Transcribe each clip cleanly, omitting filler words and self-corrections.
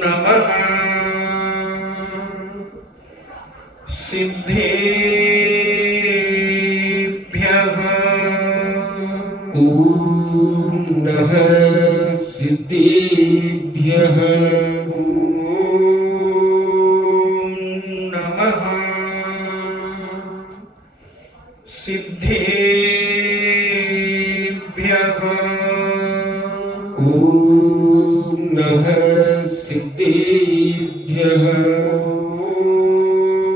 नमः सिद्धेभ्यः। ॐ नमः सिद्धेभ्यः। सिद्धेभ्यः। ॐ नमः सिद्धेभ्यः।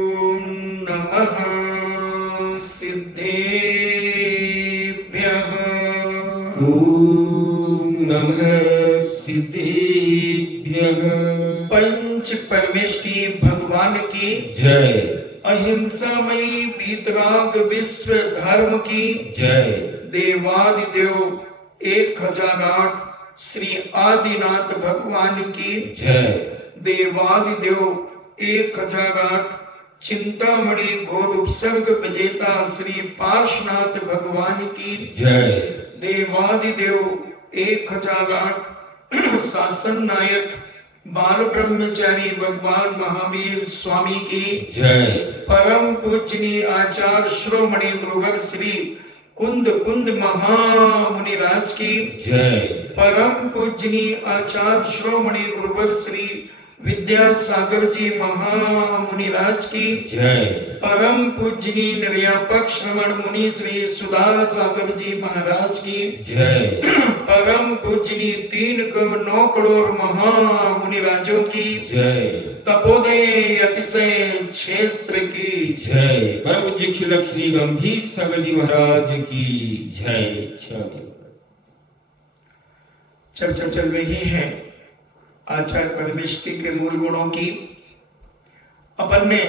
ॐ नमः सिद्धेभ्यः। ॐ नमः सिद्धेभ्यः। पंच परमेष्टि भगवान की जय। अहिंसामयी वीतराग विश्व धर्म की जय। देवादिदेव 1008 श्री आदिनाथ भगवान की जय। देवादिदेव 1008 चिंतामणि घोर उपसर्ग विजेता श्री पार्श्वनाथ भगवान की जय। देवादिदेव 1008 शासन नायक बाल ब्रह्मचारी भगवान महावीर स्वामी की जय। परम पूजनीय आचार्य श्रोमणि गुरुवर श्री कुंद कुंद महामुनिराज की जय। परम पूजनीय आचार्य श्रोमणि गुरुवर श्री विद्यासागर जी महामुनिराज की जय। परम पूजनीय निर्यापक श्रवण मुनि श्री सुधा सागर जी महाराज की जय। परम पूजनीय 3.9 करोड़ महामुनिराजों की जय। तपोदय अतिशय क्षेत्र की जय। परम पूज्य शिलक श्री गंभीर सागर जी महाराज की जय। चर्चा चल रही है आचार्य परमेष्टि के मूल गुणों की। अपन ने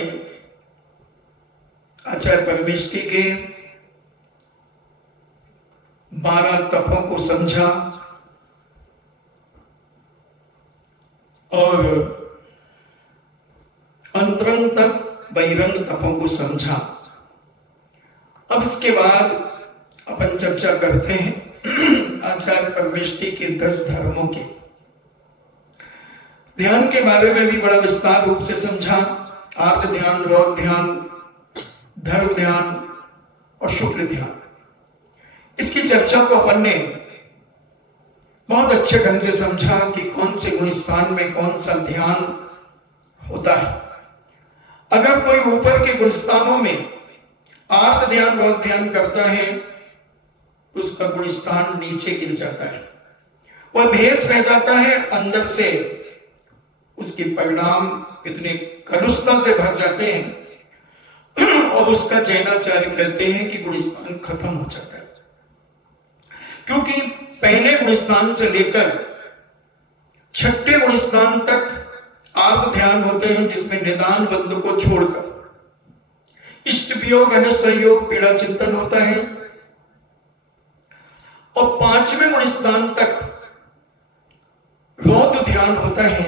आचार्य परमेष्टि के 12 तपों को समझा और अंतरंग तक बहिरंग तपों को समझा। अब इसके बाद अपन चर्चा करते हैं आचार्य परमेष्टि के 10 धर्मों के। ध्यान के बारे में भी बड़ा विस्तार रूप से समझा। आर्त ध्यान, रौद्र ध्यान, धर्म ध्यान और शुक्र ध्यान। इसकी चर्चा को अपन ने बहुत अच्छे ढंग से समझा कि कौन से गुण स्थान में कौन सा ध्यान होता है। अगर कोई ऊपर के गुण स्थानों में आर्त ध्यान, रौद्र ध्यान करता है तो उसका गुण स्थान नीचे गिर जाता है, वह भेष रह जाता है, अंदर से उसके परिणाम इतने कलुषता से भर जाते हैं और उसका जैनाचार्य कहते हैं कि गुणस्थान खत्म हो जाता है। क्योंकि पहले गुणस्थान से लेकर 6ठे गुणस्थान तक आर्त ध्यान होते हैं, जिसमें निदान बंध को छोड़कर इष्ट वियोग, अनुसहयोग, पीड़ा चिंतन होता है। और 5वें गुणस्थान तक रौद्र ध्यान होता है,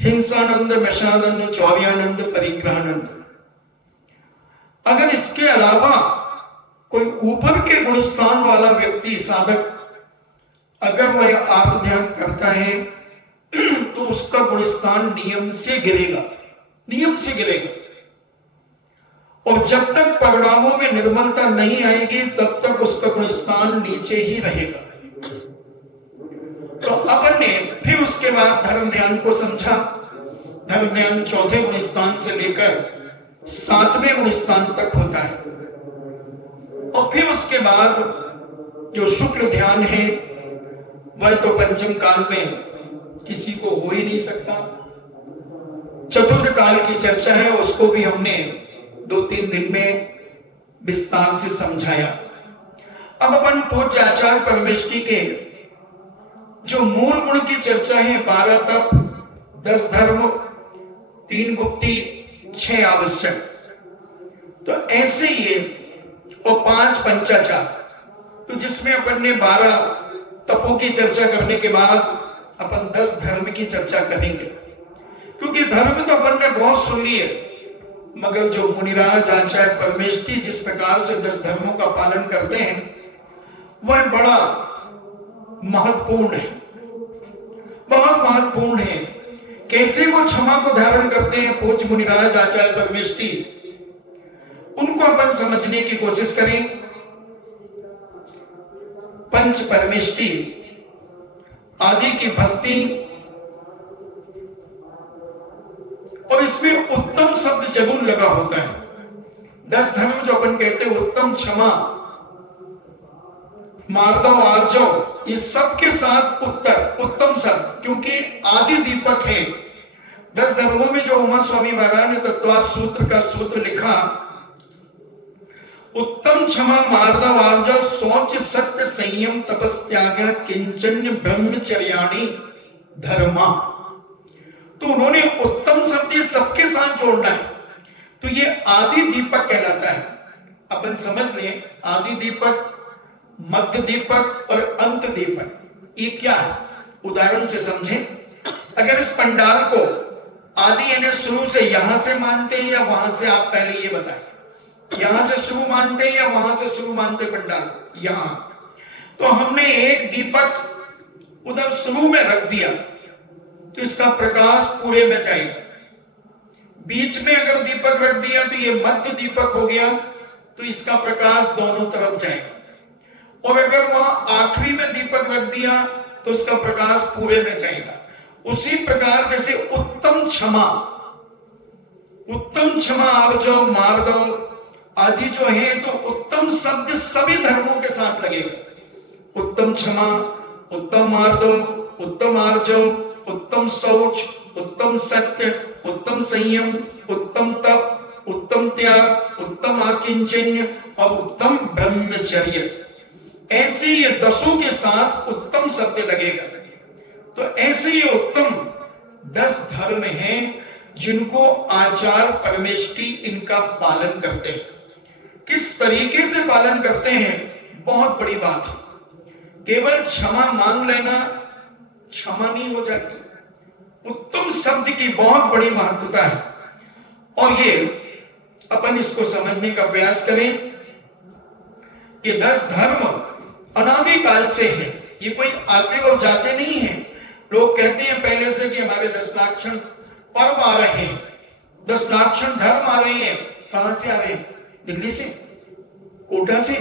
हिंसानंद, मशानंद, चौर्यानंद, परिग्रहानंद। अगर इसके अलावा कोई ऊपर के गुणस्थान वाला व्यक्ति, साधक, अगर वह आर्त ध्यान करता है तो उसका गुणस्थान नियम से गिरेगा, नियम से गिरेगा। और जब तक परिणामों में निर्मलता नहीं आएगी तब तक उसका गुणस्थान नीचे ही रहेगा। तो अपन ने फिर उसके बाद धर्म ध्यान को समझा। धर्म ध्यान 4थे गुणस्थान से लेकर 7वें गुणस्थान तक होता है। और फिर उसके बाद जो शुक्र ध्यान है वह तो पंचम काल में किसी को हो ही नहीं सकता। चतुर्थ काल की चर्चा है, उसको भी हमने 2-3 दिन में विस्तार से समझाया। अब अपन पूज्य आचार्य परमेष्टि के जो मूल गुण की चर्चा है, 12 तप, 10 धर्म, 3 गुप्ति, 6 आवश्यक, तो ऐसे ही है। और 5 पंचाचार, तो जिसमें अपन ने 12 तपों की चर्चा करने के बाद अपन 10 धर्म की चर्चा करेंगे। क्योंकि धर्म तो अपन ने बहुत सुन लिए, मगर जो मुनिराज आचार्य परमेष्टि जिस प्रकार से 10 धर्मों का पालन करते हैं वह बड़ा महत्वपूर्ण है। बहुत महत्वपूर्ण है। कैसे वो क्षमा को धारण करते हैं पूज्य मुनिराज आचार्य परमेष्ठी, उनको अपन समझने की कोशिश करें। पंच परमेष्ठी आदि की भक्ति, और इसमें उत्तम शब्द जरूर लगा होता है। 10 धर्म जो अपन कहते हैं, उत्तम, क्षमा, मार्दव, आर्जव, ये सब के साथ उत्तम शब्द, क्योंकि आदि दीपक है। 10 धर्मों में जो उमा स्वामी महाराज ने तत्वार्थ सूत्र का सूत्र लिखा, उत्तम, क्षमा, मार्दव, आर्जव, शौच, सत्य, संयम, तपस्त्याग, किंचन, ब्रह्मचर्याणि धर्मा। तो उन्होंने उत्तम शब्द सबके साथ जोड़ना है, तो ये आदि दीपक कहलाता है। अपन समझ लें, आदि दीपक, मध्य दीपक और अंत दीपक, ये क्या है? उदाहरण से समझें। अगर इस पंडाल को आदि यानी शुरू से यहां से मानते हैं या वहां से, आप पहले ये बताएं, यहां से शुरू मानते हैं या वहां से शुरू मानते पंडाल? यहां। तो हमने एक दीपक उधर शुरू में रख दिया तो इसका प्रकाश पूरे में जाएगा। बीच में अगर दीपक रख दिया तो ये मध्य दीपक हो गया, तो इसका प्रकाश दोनों तरफ जाएगा। और अगर वहां आखिरी में दीपक रख दिया तो इसका प्रकाश पूरे में जाएगा। उसी प्रकार जैसे उत्तम क्षमा, आर्जव, मार्दव आदि जो है, तो उत्तम शब्द सभी धर्मों के साथ लगेगा। उत्तम क्षमा, उत्तम मार्दव, उत्तम आर्जव, उत्तम शौच, उत्तम सत्य, उत्तम संयम, उत्तम तप, उत्तम त्याग, उत्तम आकिंचन्य और उत्तम ब्रह्मचर्य, ऐसे ये 10 के साथ उत्तम शब्द लगेगा। तो ऐसे ये उत्तम 10 धर्म हैं जिनको आचार्य परमेष्ठी इनका पालन करते हैं। किस तरीके से पालन करते हैं, बहुत बड़ी बात है। केवल क्षमा मांग लेना क्षमा नहीं हो जाती, उत्तम शब्द की बहुत बड़ी महत्वता है। और ये अपन इसको समझने का प्रयास करें कि 10 धर्म अनादिकाल से है, ये कोई आते और जाते नहीं है। लोग कहते हैं पहले से कि हमारे 10 लाक्षण पर्व आ रहे हैं, 10 लाक्षण धर्म आ रहे हैं। कहां से आ रहे हैं? दिल्ली से, कोटा से,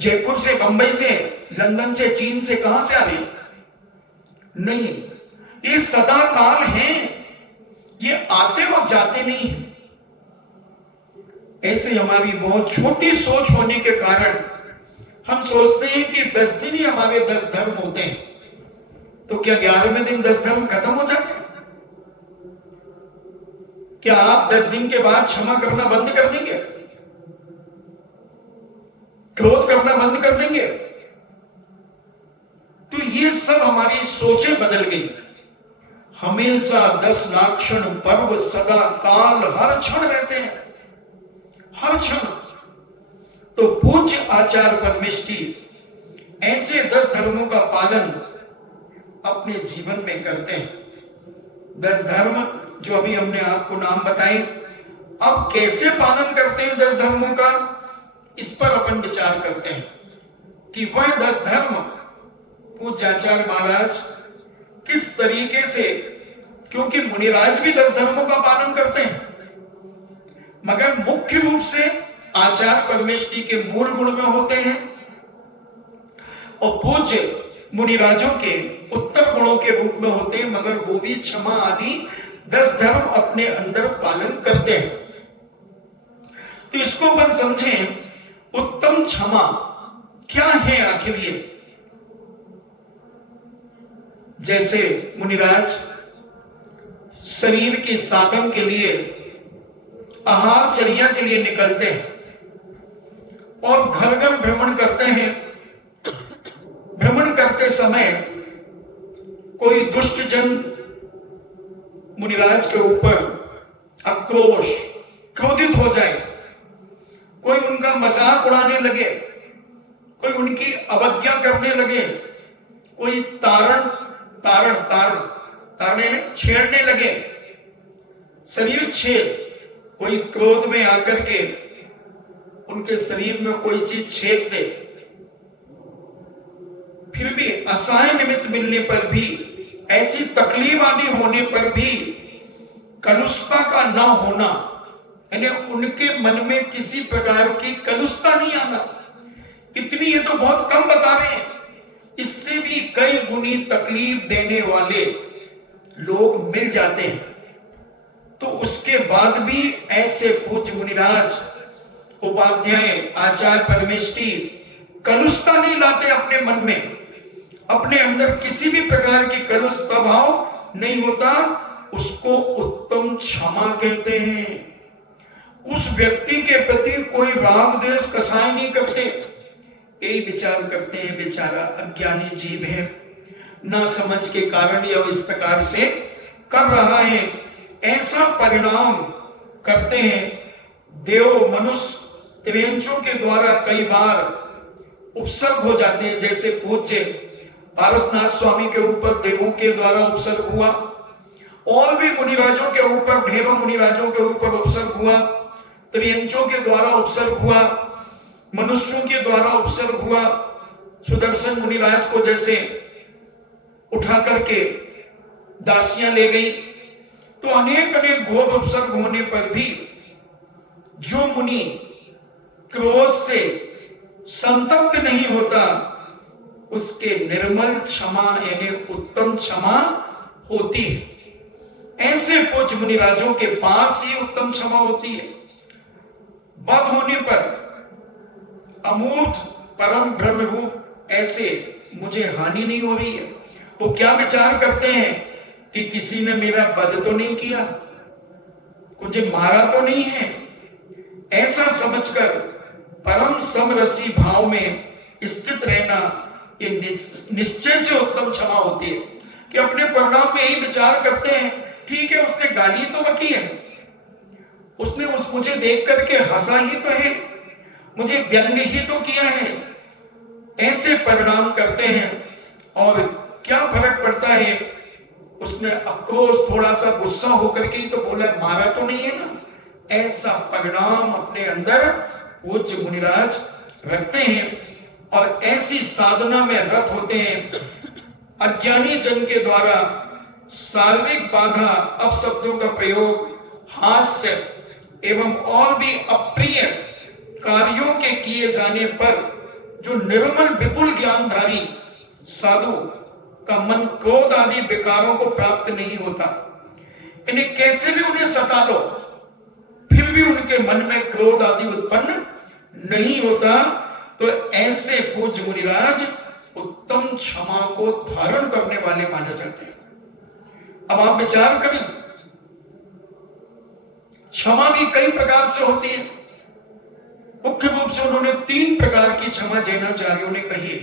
जयपुर से, बंबई से, लंदन से, चीन से, कहां से आ रहे हैं? नहीं, ये सदा काल हैं, ये आते और जाते नहीं है। ऐसे हमारी बहुत छोटी सोच होने के कारण हम सोचते हैं कि 10 दिन ही हमारे 10 धर्म होते हैं, तो क्या 11वें दिन 10 धर्म खत्म हो जाते हैं? क्या आप 10 दिन के बाद क्षमा करना बंद कर देंगे? क्रोध करना बंद कर देंगे? तो ये सब हमारी सोचें बदल गई। हमेशा 10 लाक्षण पर्व सदा काल हर क्षण रहते हैं, हर क्षण। तो पूज्य आचार्य परमेष्ठी ऐसे 10 धर्मों का पालन अपने जीवन में करते हैं। 10 धर्म जो अभी हमने आपको नाम बताए, अब कैसे पालन करते हैं 10 धर्मों का, इस पर अपन विचार करते हैं कि वह 10 धर्म पूज्य आचार्य महाराज किस तरीके से, क्योंकि मुनिराज भी 10 धर्मों का पालन करते हैं, मगर मुख्य रूप से आचार्य परमेष्ठी के मूल गुण में होते हैं और पूज्य मुनिराजों के उत्तर गुणों के रूप में होते हैं, मगर वो भी क्षमा आदि 10 धर्म अपने अंदर पालन करते हैं। तो इसको अपन समझें, उत्तम क्षमा क्या है आखिर ये? जैसे मुनिराज शरीर की साधन के लिए, आहार चर्या के लिए निकलते हैं और घर घर भ्रमण करते हैं। भ्रमण करते समय कोई दुष्ट जन मुनिराज के ऊपर आक्रोश, क्रोधित हो जाए, कोई उनका मजाक उड़ाने लगे, कोई उनकी अवज्ञा करने लगे, कोई छेड़ने लगे, शरीर छेद, कोई क्रोध में आकर के उनके शरीर में कोई चीज छेद दे, फिर भी असहाय निमित्त मिलने पर भी, ऐसी तकलीफ आदि होने पर भी कलुषता का ना होना, यानी उनके मन में किसी प्रकार की कलुषता नहीं आना, इतनी ये तो बहुत कम बता रहे हैं। इससे भी कई गुनी तकलीफ देने वाले लोग मिल जाते हैं, तो उसके बाद भी ऐसे पूज्य मुनिराज, उपाध्याय, आचार्य परमेष्ठी कलुषता नहीं लाते अपने मन में, अपने अंदर किसी भी प्रकार की कलुष प्रभाव नहीं होता, उसको उत्तम क्षमा कहते हैं। उस व्यक्ति के प्रति कोई राग द्वेष कसाय नहीं करते, यही विचार करते हैं बेचारा अज्ञानी जीव है, ना समझ के कारण यह इस प्रकार से कर रहा है, ऐसा परिणाम करते हैं। देव मनुष्य त्रियंचों के द्वारा कई बार उपसर्ग हो जाते हैं, जैसे पूज्य पारसनाथ स्वामी के ऊपर देवों के द्वारा उपसर्ग हुआ, और भी मुनिराजों के ऊपर, देव मुनिराजों के ऊपर उपसर्ग हुआ, त्रियंचों के द्वारा उपसर्ग हुआ, मनुष्यों के द्वारा उपसर्ग हुआ। सुदर्शन मुनिराज को जैसे उठा करके दासियां ले गई, तो अनेक अनेक घोर उपसर्ग होने पर भी जो मुनि क्रोध से संतप्त नहीं होता, उसके निर्मल क्षमा यानी उत्तम क्षमा होती है। ऐसे पूज्य मुनिराजों के पास ही उत्तम क्षमा होती है। बद होने पर अमूर्त परम ब्रह्म रूप ऐसे मुझे हानि नहीं हो रही है, वो क्या विचार करते हैं कि किसी ने मेरा वध तो नहीं किया, मुझे मारा तो नहीं है, ऐसा समझकर परम समरसी भाव में स्थित रहना, ये निश्चय से उत्तम क्षमा होती है। कि अपने परिणाम में यही विचार करते हैं, ठीक है उसने गाली तो बकी है, उसने मुझे देख करके हंसा ही तो है, मुझे व्यंग्य ही तो किया है, ऐसे परिणाम करते हैं। और क्या फर्क पड़ता है, उसने आक्रोश थोड़ा सा गुस्सा होकर के ही तो बोला, मारा तो नहीं है ना, ऐसा परिणाम अपने अंदर पूज्य मुनिराज रखते हैं और ऐसी साधना में रत होते हैं। अज्ञानी जन के द्वारा शारीरिक बाधा, अपशब्दों का प्रयोग, हास्य एवं और भी अप्रिय कार्यों के किए जाने पर जो निर्मल विपुल ज्ञानधारी साधु का मन क्रोध आदि विकारों को प्राप्त नहीं होता। इन्हें कैसे भी उन्हें सता लो, फिर भी उनके मन में क्रोध आदि उत्पन्न नहीं होता, तो ऐसे पूज्य मुनिराज उत्तम क्षमा को धारण करने वाले माने जाते हैं। अब आप विचार करें, क्षमा भी कई प्रकार से होती है। मुख्य रूप से उन्होंने 3 प्रकार की क्षमा जैनाचार्यों ने कही है।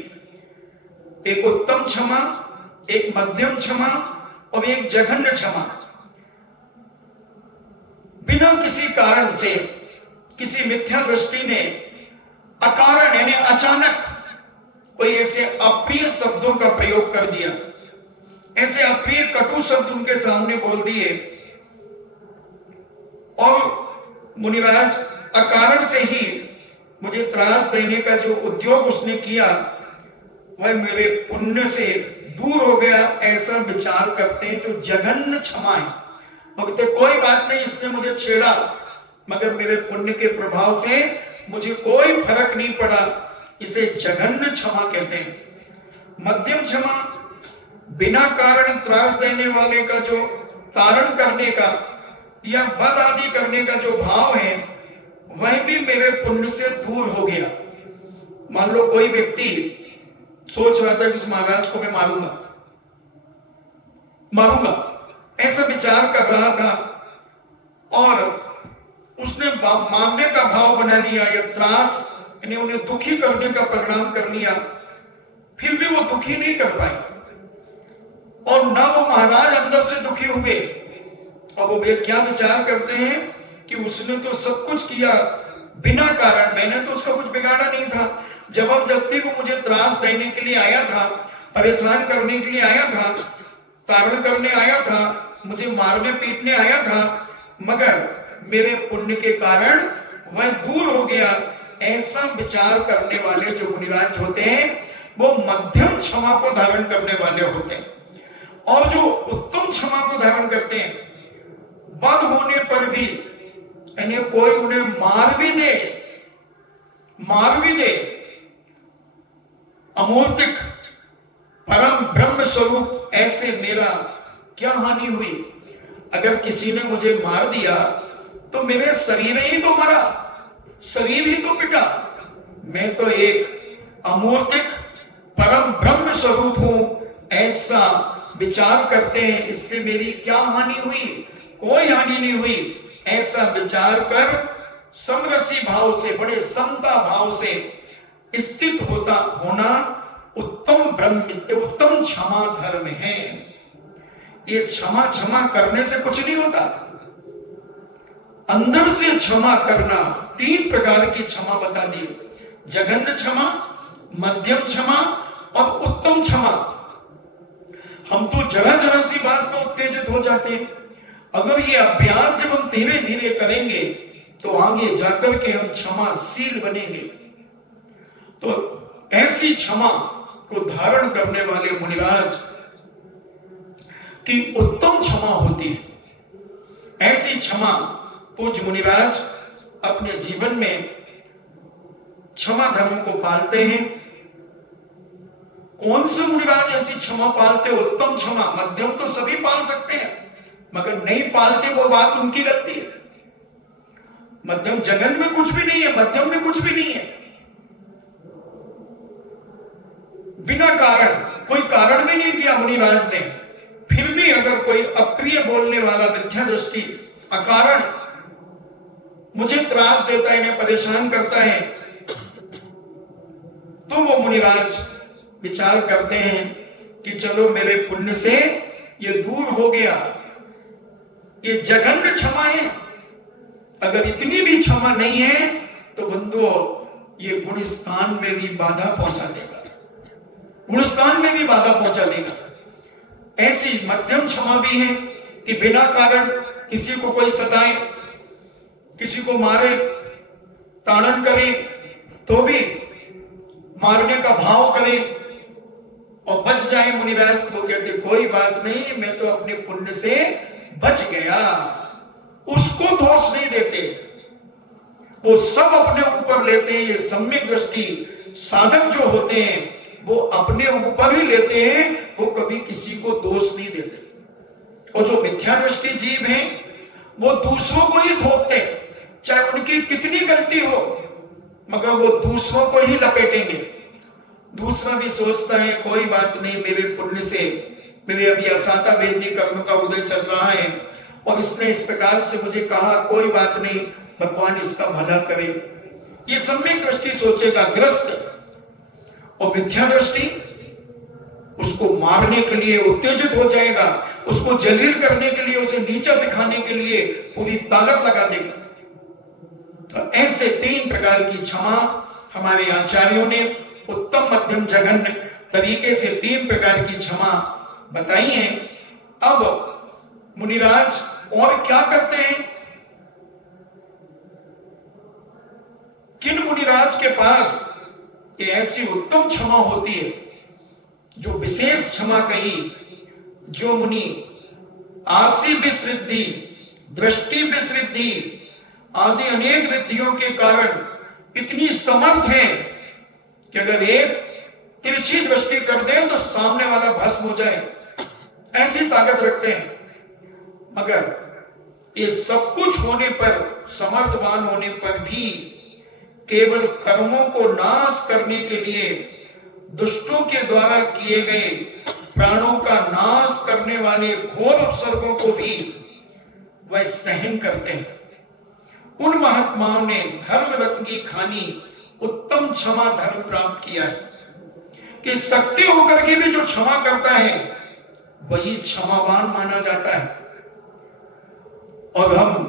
एक उत्तम क्षमा, एक मध्यम क्षमा और एक जघन्य क्षमा। बिना किसी कारण से किसी मिथ्या दृष्टि ने अकारण यानी अचानक कोई ऐसे अप्रिय शब्दों का प्रयोग कर दिया, ऐसे अप्रिय कटु शब्द उनके सामने बोल दिए, और मुनिराज अकारण से ही मुझे त्रास देने का जो उद्योग उसने किया वह मेरे पुण्य से दूर हो गया, ऐसा विचार करते हैं। जो जघन्य क्षमा है, बोलते कोई बात नहीं, इसने मुझे छेड़ा मगर मेरे पुण्य के प्रभाव से मुझे कोई फर्क नहीं पड़ा, इसे जघन्य क्षमा कहते हैं। मध्यम क्षमा बिना कारण त्रास देने वाले का जो तारण करने का या वध आदि करने का जो भाव है, वह भी मेरे पुण्य से दूर हो गया। मान लो कोई व्यक्ति सोच रहा था कि इस महाराज को मैं मारूंगा, ऐसा विचार कर रहा था और उसने मारने का भाव बना लिया या त्रास यानी उन्हें दुखी करने का परिणाम कर लिया, फिर भी वो दुखी नहीं कर पाए और ना वो महाराज अंदर से दुखी हुए। और वो क्या विचार करते हैं कि उसने तो सब कुछ किया बिना कारण, मैंने तो उसका कुछ बिगाड़ा नहीं था, जबरदस्ती को मुझे त्रास देने के लिए आया था, परेशान करने के लिए आया था, तारण करने आया था, मुझे मारने पीटने आया था, मगर मेरे पुण्य के कारण वह दूर हो गया। ऐसा विचार करने वाले जो मुनिराज होते हैं, वो मध्यम क्षमा को धारण करने वाले होते हैं। और जो उत्तम क्षमा को धारण करते हैं, वध होने पर भी, यानी कोई उन्हें मार भी दे, अमूर्तिक परम ब्रह्म स्वरूप ऐसे मेरा क्या हानि हुई? अगर किसी ने मुझे मार दिया तो मेरे शरीर ही तो मरा, शरीर ही तो पिटा। मैं तो एक अमूर्तिक परम ब्रह्म स्वरूप हूं, ऐसा विचार करते हैं। इससे मेरी क्या हानि हुई? कोई हानि नहीं हुई। ऐसा विचार कर समरसी भाव से, बड़े समता भाव से स्थित होना उत्तम उत्तम क्षमा धर्म है। ये क्षमा करने से कुछ नहीं होता। अंदर से क्षमा करना, 3 प्रकार की क्षमा बता दी: जघन्य क्षमा, मध्यम क्षमा और उत्तम क्षमा। हम तो जरा सी बात में उत्तेजित हो जाते हैं। अगर ये अभ्यास जब हम धीरे धीरे करेंगे तो आगे जाकर के हम क्षमाशील बनेंगे। तो ऐसी क्षमा को धारण करने वाले मुनिराज की उत्तम क्षमा होती है। ऐसी क्षमा पूज्य मुनिराज अपने जीवन में क्षमा धर्म को पालते हैं। कौन से मुनिराज ऐसी क्षमा पालते? उत्तम क्षमा। मध्यम तो सभी पाल सकते हैं, मगर नहीं पालते वो बात उनकी गलती है। मध्यम जगन में कुछ भी नहीं है, मध्यम में कुछ भी नहीं है। बिना कारण, कोई कारण भी नहीं दिया मुनिराज ने, फिर भी अगर कोई अप्रिय बोलने वाला मिथ्या दृष्टि अकारण मुझे त्रास देता है, इन्हें परेशान करता है, तो वो मुनिराज विचार करते हैं कि चलो मेरे पुण्य से ये दूर हो गया। ये जघन्य क्षमा है। अगर इतनी भी क्षमा नहीं है तो बंधुओं, ये गुणस्थान में भी बाधा पहुंचा देगा, गुणस्थान में भी बाधा पहुंचा देगा। ऐसी मध्यम क्षमा भी है कि बिना कारण किसी को कोई सताए, किसी को मारे, ताड़न करे तो भी मारने का भाव करे और बच जाए मुनिराज, तो कहते कोई बात नहीं, मैं तो अपने पुण्य से बच गया। उसको दोष नहीं देते, वो सब अपने ऊपर लेते हैं। ये सम्यक दृष्टि साधक जो होते हैं वो अपने ऊपर ही लेते हैं, वो कभी किसी को दोष नहीं देते। और जो मिथ्या दृष्टि जीव हैं वो दूसरों को ही थोपते हैं, चाहे उनकी कितनी गलती हो, मगर वो दूसरों को ही लपेटेंगे। दूसरा भी सोचता है कोई बात नहीं, मेरे पुण्य से मेरे अभी असाता वेदनी कर्म का उदय चल रहा है और इसने इस प्रकार से मुझे कहा, कोई बात नहीं, भगवान इसका भला करे। ये सम्यक दृष्टि सोचेगा ग्रस्त। और मिथ्या दृष्टि उसको मारने के लिए उत्तेजित हो जाएगा, उसको जलील करने के लिए, उसे नीचा दिखाने के लिए पूरी ताकत लगा देगा। तो ऐसे 3 प्रकार की क्षमा हमारे आचार्यों ने उत्तम मध्यम जघन्य तरीके से 3 प्रकार की क्षमा बताई है। अब मुनिराज और क्या करते हैं? किन मुनिराज के पास ये ऐसी उत्तम क्षमा होती है, जो विशेष क्षमा कही, जो मुनि आसी विसृद्धि, दृष्टि विसृद्धि आदि अनेक विधियों के कारण इतनी समर्थ है कि अगर एक तिरछी दृष्टि कर दे तो सामने वाला भस्म हो जाए, ऐसी ताकत रखते हैं। मगर ये सब कुछ होने पर, समर्थवान होने पर भी केवल कर्मों को नाश करने के लिए दुष्टों के द्वारा किए गए प्राणों का नाश करने वाले घोर उपसर्गों को भी वह सहन करते हैं। उन महात्माओं ने धर्म रत्न की खानी उत्तम क्षमा धर्म प्राप्त किया है कि शक्ति होकर के भी जो क्षमा करता है वही क्षमावान माना जाता है। और हम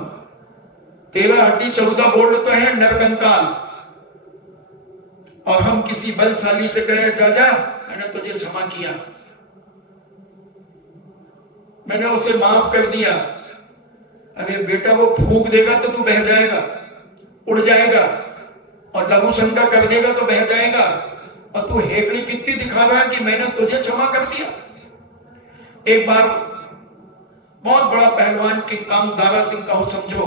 13 हड्डी 14 बोल तो है नरकंकाल, और हम किसी बलशाली से कहे जा मैंने तुझे क्षमा किया, मैंने उसे माफ कर दिया। अरे बेटा, वो फूंक देगा तो तू बह जाएगा, उड़ जाएगा, और लघु शंका कर देगा तो बह जाएगा। और तू हेकड़ी कितनी दिखा रहा है कि मैंने तुझे क्षमा कर दिया। एक बार बहुत बड़ा पहलवान किंग कांग दारा सिंह का हो समझो,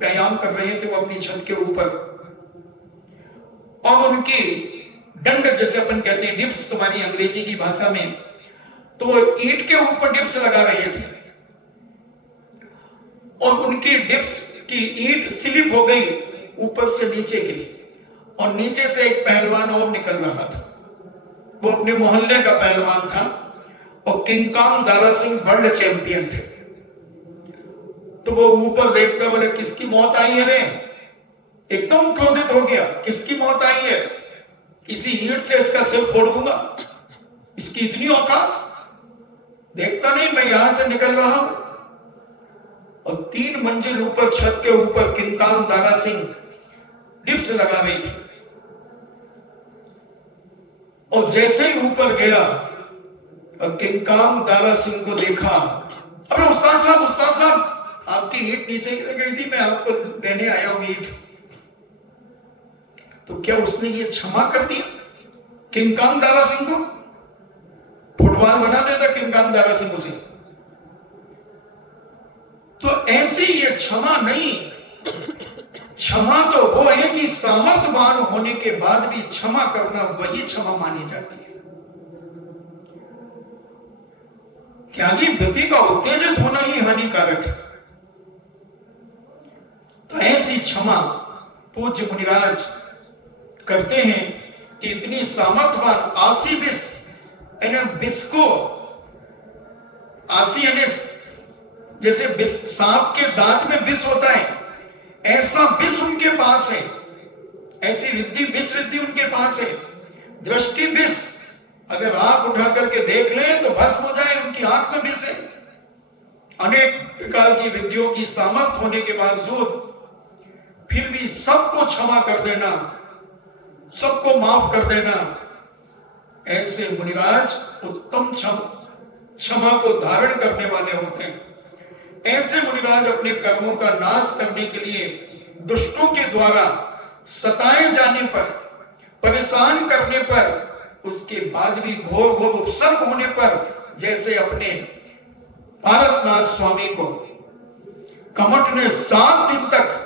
व्यायाम कर रहे थे वो अपनी छत के ऊपर, और उनकी दंड जैसे अपन कहते हैं डिप्स तुम्हारी अंग्रेजी की भाषा में, तो वो ईंट के ऊपर डिप्स लगा रहे थे और उनकी डिप्स की ईंट स्लिप हो गई, ऊपर से नीचे गिरी और नीचे से एक पहलवान और निकल रहा था। वो अपने मोहल्ले का पहलवान था और King Kong Dara Singh world champion थे। तो वो ऊपर देखकर बोले किसकी मौत आई है रे? एकदम क्रोधित हो गया, किसकी मौत आई है? किसी ईंट से इसका सिर फोड़ दूंगा, इसकी इतनी औकात? देखता नहीं मैं यहां से निकल रहा हूं। और 3 मंजिल ऊपर छत के ऊपर King Kong Dara Singh dips लगा रही थी और जैसे ही ऊपर गया और किंग कांग दारा सिंह को देखा, अरे उस्ताद साहब आपकी ईंट नीचे गिर गई थी, मैं आपको देने आया हूं ईंट। तो क्या उसने ये क्षमा कर दिया किंग कांग दारा सिंह को? फुटबॉल बना देता किंग कांग दारा सिंह उसे। तो ऐसी ये क्षमा नहीं, क्षमा तो वो है कि सामर्थ्यवान होने के बाद भी क्षमा करना, वही क्षमा मानी जाती है। त्यागी वृत्ति का उत्तेजित होना ही हानिकारक है। तो ऐसी क्षमा पूज्य मुनिराज करते हैं कि इतनी सामर्थ्यवान आसी विष विष को, आसी यानी जैसे सांप के दांत में विष होता है, ऐसा विष उनके पास है, ऐसी रिद्धि विष रिद्धि उनके पास है। दृष्टि विष, अगर आंख उठा करके देख लें तो भस्म हो जाए, उनकी आंख में विष है। अनेक प्रकार की रिद्धियों की सामर्थ्य होने के बावजूद फिर भी सबको क्षमा कर देना, सबको माफ कर देना, ऐसे मुनिराज उत्तम क्षमा को धारण करने वाले होते हैं। ऐसे मुनिराज अपने कर्मों का नाश करने के लिए दुष्टों के द्वारा सताए जाने पर, परेशान करने पर, उसके बाद भी घोर घोर उपसर्ग होने पर, जैसे अपने पारसनाथ स्वामी को कमठ ने 7 दिन तक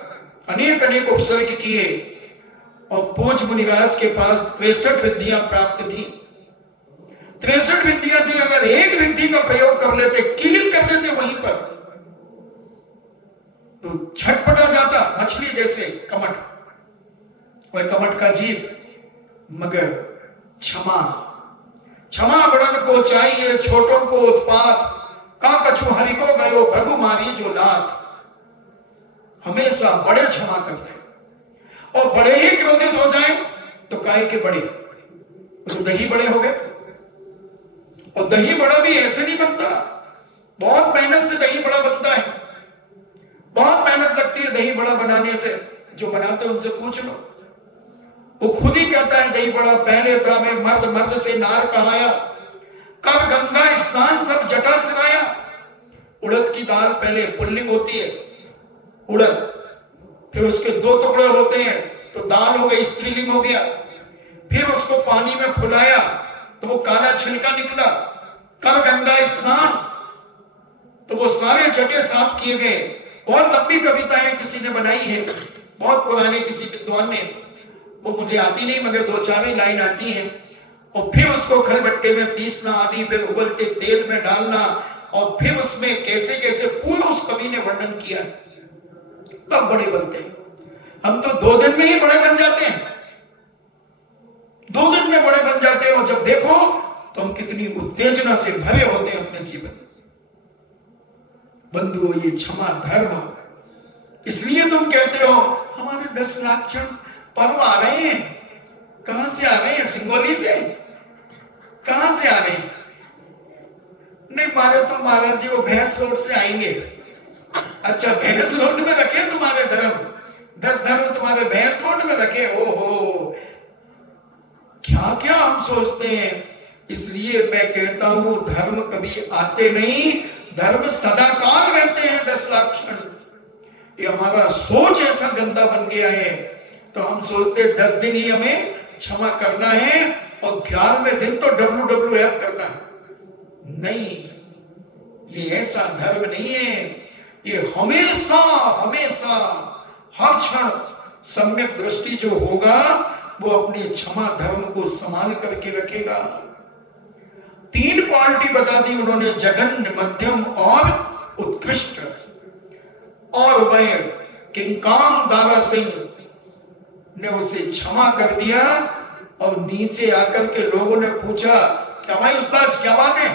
अनेक अनेक उपसर्ग किए और पूज्य मुनिराज के पास 63 रिद्धियां प्राप्त थी। 63 रिद्धियां थी, अगर एक रिद्धि का प्रयोग कर लेते, किलित कर देते वहीं पर, तो छटपटा जाता मछली जैसे कमठ, वह कमठ का जीव। मगर क्षमा, क्षमा बड़न को चाहिए, छोटों को उत्पात, का कछु हरि को गयो भगु मारी जो लात। हमेशा बड़े क्षमा करते हैं और बड़े ही क्रोधित हो जाए तो काय के बड़े, तो दही बड़े हो गए। और दही बड़ा भी ऐसे नहीं बनता, बहुत मेहनत से दही बड़ा बनता है, बहुत मेहनत लगती है दही बड़ा बनाने से। जो बनाते उनसे पूछ लो, वो खुद ही कहता है दही बड़ा पहले था मैं मर्द, मर्द से नार कहाया, कब गंगा स्नान सब जटा सिराया। उड़द की दाल पहले पुल्लिंग होती है, उड़द, फिर उसके 2 टुकड़े होते हैं तो दाल हो गई, स्त्रीलिंग हो गया। फिर उसको पानी में फुलाया तो वो काला छिलका निकला, कर गंगा स्नान, तो वो सारे जगह साफ किए गए। बहुत लंबी कविताएं किसी ने बनाई है, बहुत पुराने किसी विद्वान ने, वो मुझे आती नहीं मगर 2-4 ही लाइन आती हैं। और फिर उसको खलबट्टे में पीसना आदि, फिर उबलते तेल में डालना, और फिर उसमें कैसे कैसे पूरा उस कवि ने वर्णन किया, तब बड़े बनते हैं। हम तो 2 दिन में ही बड़े बन जाते हैं, 2 दिन में बड़े बन जाते हैं। और जब देखो तो हम कितनी उत्तेजना से भरे होते हैं अपने जीवन। बंधुओं, ये क्षमा धर्म, इसलिए तुम कहते हो हमारे 10 लाख पर्व आ रहे हैं। कहां से आ रहे हैं? सिंगोली से? कहां से आ रहे हैं? नहीं, मारे तो महाराज जी वो भैंस रोड से आएंगे। अच्छा, भैंस रोड में रखे तुम्हारे धर्म, 10 धर्म तुम्हारे भैंस रोड में रखे। ओहो, क्या क्या हम सोचते हैं। इसलिए मैं कहता हूं धर्म कभी आते नहीं, धर्म सदाकाल रहते हैं 10 लाख क्षण। ये हमारा सोच ऐसा गंदा बन गया है, तो हम सोचते 10 दिन ही हमें क्षमा करना है और 11वें दिन तो WWF करना है। नहीं, ये ऐसा धर्म नहीं है। ये हमेशा हमेशा हर क्षण सम्यक दृष्टि जो होगा वो अपने क्षमा धर्म को संभाल करके रखेगा। 3 क्वालिटी बता दी उन्होंने, जघन्य, मध्यम और उत्कृष्ट। और वह किंकाम दारा सिंह ने उसे क्षमा कर दिया और नीचे आकर के लोगों ने पूछा, क्या भाई उस्ताद क्या बात है?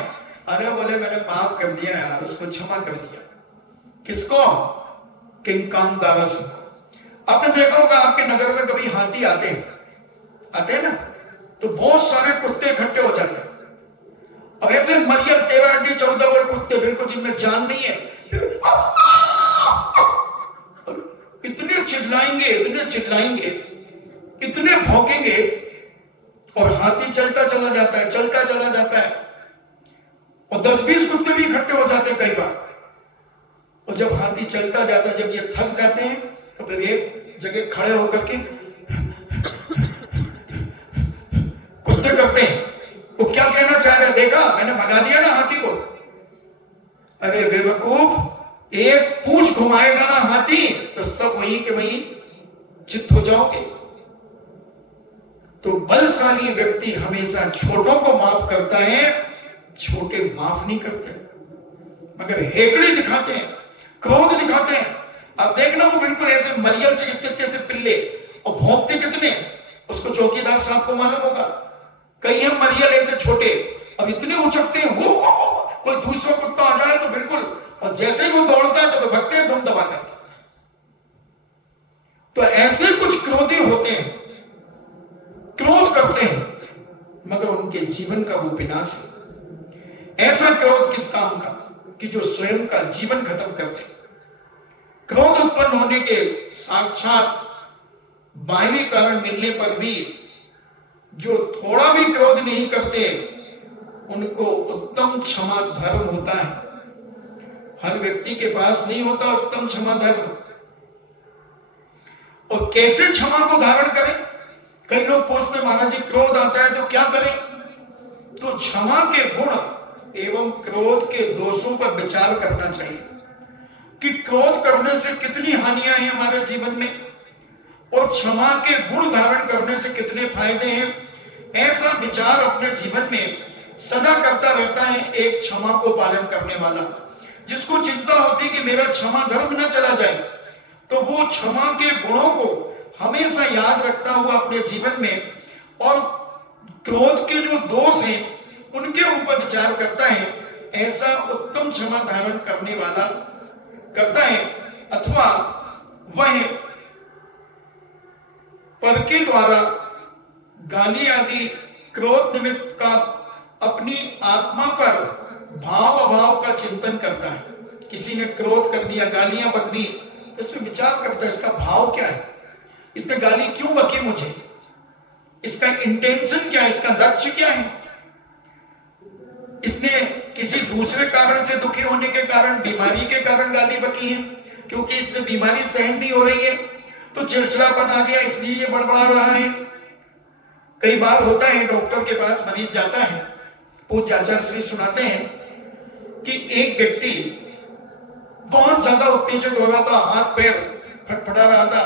अरे बोले मैंने माफ कर दिया यार, उसको क्षमा कर दिया। किसको? किंकाम दारा सिंह। आपने देखा होगा आपके नगर में कभी हाथी आते हैं ना, तो बहुत सारे कुत्ते इकट्ठे हो जाते हैं और ऐसे मरियल 13 अंडी 14 वर्ष कुत्ते बिल्कुल जिनमें जान नहीं है, इतने चिल्लाएंगे, इतने भौंकेंगे और हाथी चलता चला जाता है और 10-20 कुत्ते भी इकट्ठे हो जाते हैं कई बार। और जब हाथी चलता जाता है, जब ये थक जाते हैं तो फिर एक जगह खड़े होकर के कुत्ते करते हैं। वो क्या कहना चाह रहे, देखा मैंने भगा दिया ना हाथी को। अरे बेवकूफ, एक पूंछ घुमाएगा ना हाथी तो सब वहीं के वहीं चित्त हो जाओगे। तो बलशाली व्यक्ति हमेशा छोटों को माफ करता है, छोटे माफ नहीं करते, मगर हेकड़ी दिखाते हैं, क्रोध दिखाते हैं। अब देखना वो बिल्कुल ऐसे मरियल से इतने से पिल्ले और भौंकते कितने, उसको चौकीदार साहब को मालूम होगा। कई हम मरियल ऐसे छोटे, अब इतने उचकते हैं, वो कोई दूसरा कुत्ता आ जाए तो बिल्कुल, और जैसे ही वो दौड़ता है तो वे भगते हैं धुम दबाते हैं। तो ऐसे कुछ क्रोधी होते हैं, क्रोध करते हैं, मगर उनके जीवन का वो विनाश है। ऐसा क्रोध किस काम का कि जो स्वयं का जीवन खत्म करते। क्रोध उत्पन्न होने के साक्षात बाहरी कारण मिलने पर भी जो थोड़ा भी क्रोध नहीं करते उनको उत्तम क्षमा धर्म होता है। हर व्यक्ति के पास नहीं होता उत्तम क्षमा धर्म। और कैसे क्षमा को धारण करें? कई लोग पूछते महाराज जी क्रोध आता है तो क्या करें? तो क्षमा के गुण एवं क्रोध के दोषों पर विचार करना चाहिए कि क्रोध करने से कितनी हानियां हैं हमारे जीवन में और क्षमा के गुण धारण करने से कितने फायदे हैं। ऐसा विचार अपने जीवन में सदा करता रहता है एक क्षमा को पालन करने वाला, जिसको चिंता होती कि मेरा क्षमा धर्म न चला जाए, तो वो क्षमा के गुणों को हमेशा याद रखता हुआ अपने जीवन में और क्रोध के जो दोष हैं उनके ऊपर विचार करता है। ऐसा उत्तम क्षमा धारण करने वाला करता है। अथवा वह पर के द्वारा गाली आदि क्रोध निमित्त का अपनी आत्मा पर भाव अभाव का चिंतन करता है। किसी ने क्रोध कर दिया, गालियां बक दी, तो इसमें विचार करता है इसका भाव क्या है, इसने गाली क्यों बकी मुझे, इसका इंटेंशन क्या है, इसका लक्ष्य क्या है। इसने किसी दूसरे कारण से दुखी होने के कारण, बीमारी के कारण गाली बकी है, क्योंकि इससे बीमारी सहन नहीं हो रही है तो चिड़चिड़ापन आ गया इसलिए ये बड़बड़ा रहा है। कई बार होता है डॉक्टर के पास मरीज जाता है, पूज्य आचार्य श्री सुनाते हैं कि एक व्यक्ति बहुत ज्यादा उत्तेजित हो रहा था, हाथ पैर फटफटा रहा था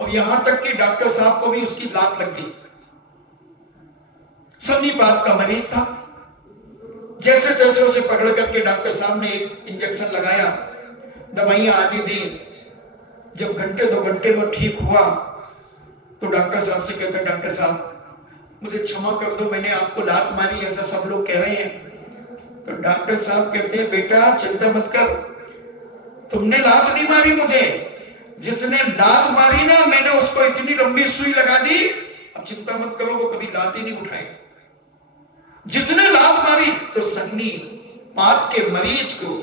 और यहां तक कि डॉक्टर साहब को भी उसकी लात लग गई। सन्निपात का मरीज था। जैसे तैसे उसे पकड़ करके डॉक्टर साहब ने एक इंजेक्शन लगाया, दवाइयां आदि दी। जब घंटे 2 घंटे में ठीक हुआ तो डॉक्टर साहब से कहता, डॉक्टर साहब मुझे क्षमा कर दो, मैंने आपको लात मारी, ऐसा सब लोग कह रहे हैं। तो डॉक्टर साहब कहते हैं, बेटा चिंता मत कर, तुमने लात नहीं मारी मुझे, जिसने लात मारी ना मैंने उसको इतनी लंबी सुई लगा दी, अब चिंता मत करो वो कभी लात ही नहीं उठाएगा। जिसने लात मारी तो सन्नी पात के मरीज को,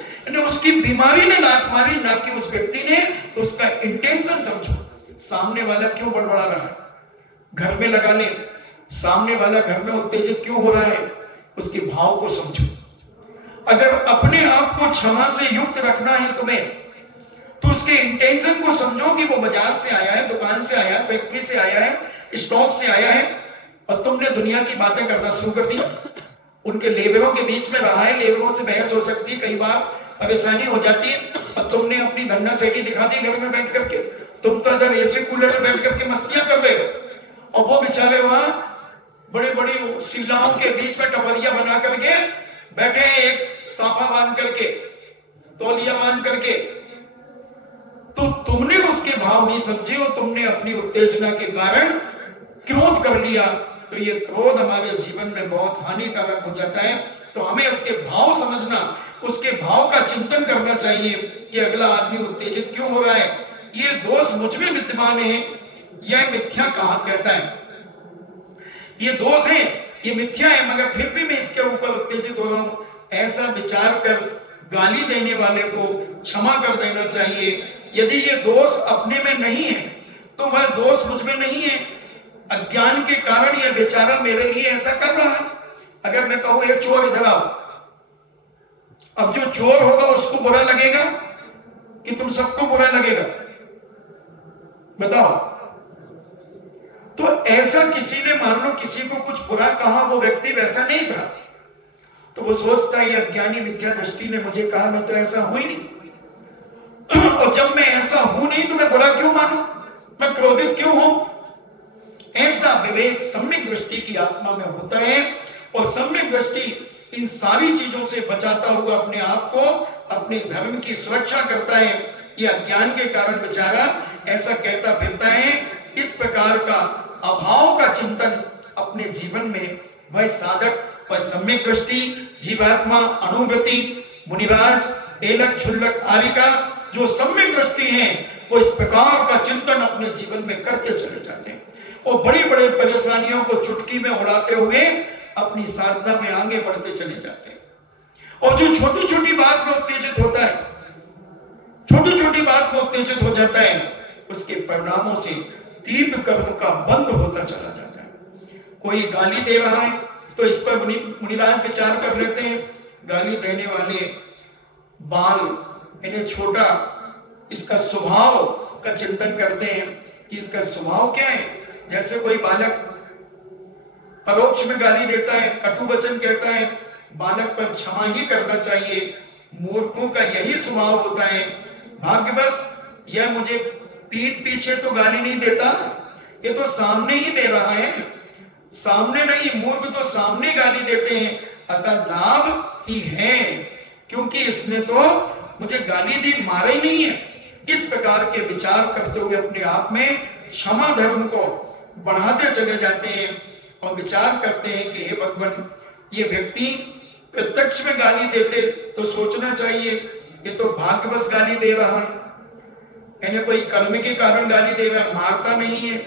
उसकी बीमारी ने लात मारी, ना कि उस व्यक्ति ने। तो उसका इंटेंशन समझो, सामने वाला क्यों बड़बड़ा रहा है, घर में लगा ले, सामने वाला घर में उत्तेजित क्यों हो रहा है, उसके भाव को समझो। अगर अपने आप को क्षमा से युक्त रखना है तुम्हें, तो उसके इंटेंशन को समझो कि वो बाजार से आया है, दुकान से आया है, फैक्ट्री से आया है, स्टॉक से आया है, और तुमने दुनिया की बातें करना शुरू कर दी। उनके लेबरों के बीच में रहा है, लेबरों से बहस हो सकती है, कई बार परेशानी हो जाती है, और तुमने अपनी धन्ना सेठी दिखा दी घर में बैठ करके। तुम तो अगर एसी कूलर में बैठ करके मस्तियां कर रहे हो, और वो बेचारे वहां बड़ी बड़ी शिलाओं के बीच में टपरिया बना करके बैठे हैं, एक साफा बांध करके, तौलिया बांध करके। तो तुमने उसके भाव नहीं समझे और तुमने अपनी उत्तेजना के कारण क्रोध कर लिया। तो ये क्रोध हमारे जीवन में बहुत हानिकारक हो जाता है। तो हमें उसके भाव समझना, उसके भाव का चिंतन करना चाहिए कि अगला आदमी उत्तेजित क्यों हो रहा है, ये दोष मुझ में विद्यमान है, यह मिथ्या कहा कहता है, ये दोष है, ये मिथ्या है, मगर फिर भी मैं इसके ऊपर उत्तेजित हो रहा हूं। ऐसा विचार कर गाली देने वाले को क्षमा कर देना चाहिए। यदि ये दोष अपने में नहीं है तो वह दोष मुझ में नहीं है, अज्ञान के कारण यह बेचारा मेरे लिए ऐसा कर रहा है। अगर मैं कहूं ये चोर इधर आओ, अब जो चोर होगा उसको बुरा लगेगा कि तुम सबको बुरा लगेगा, बताओ? तो ऐसा किसी ने मान लो किसी को कुछ बुरा कहा, वो व्यक्ति वैसा नहीं था, तो वो सोचता है ये अज्ञानी मिथ्या दृष्टि ने मुझे कहा, मैं तो ऐसा हूं ही नहीं। और जब मैं ऐसा हूं नहीं तो मैं बुरा क्यों मानूं, मैं क्रोधित क्यों हूं? ऐसा विवेक सम्यक दृष्टि की आत्मा में होता है, और सम्यक दृष्टि इन सारी चीजों से बचाता हुआ अपने आप को, अपने धर्म की सुरक्षा करता है। ये अज्ञान के कारण बेचारा ऐसा कहता फिरता है। इस प्रकार का अभाव का चिंतन अपने जीवन में वह साधक और सम्यक दृष्टि, जीवात्मा, अनुभूति, मुनिराज, एलक, छुल्लक आदि का जो सम्यक दृष्टि है, वो इस प्रकार का चिंतन अपने जीवन में करते चले जाते हैं और बड़ी बड़ी परेशानियों को चुटकी में उड़ाते हुए अपनी साधना में आगे बढ़ते चले जाते हैं। और जो छोटी छोटी बात में उत्तेजित होता है, छोटी छोटी बात में उत्तेजित हो जाता है, उसके परिणामों से तीव्र कर्म का बंद होता चला जाता है। कोई गाली दे रहा है तो इस पर मुनिराज विचार कर लेते हैं। गाली देने वाले बाल इन्हें छोटा, इसका स्वभाव का चिंतन करते हैं कि इसका स्वभाव क्या है। जैसे कोई बालक परोक्ष में गाली देता है, कटु वचन कहता है, बालक पर क्षमा ही करना चाहिए। मूर्खों का यही स्वभाव होता है। भाग्यवश यह मुझे पीठ पीछे तो गाली नहीं देता, ये तो सामने ही दे रहा है। सामने नहीं, मूर्ख तो सामने गाली देते हैं, अतः लाभ ही है, क्योंकि इसने तो मुझे गाली दी, मारे ही नहीं है। इस प्रकार के विचार करते हुए अपने आप में क्षमा धर्म को बढ़ाते चले जाते हैं और विचार करते हैं कि हे भगवान, ये व्यक्ति प्रत्यक्ष में गाली देते तो सोचना चाहिए ये तो भाग्यवश गाली दे रहा है, यानी कोई कर्म के कारण गाली दे रहा है, मारता नहीं है।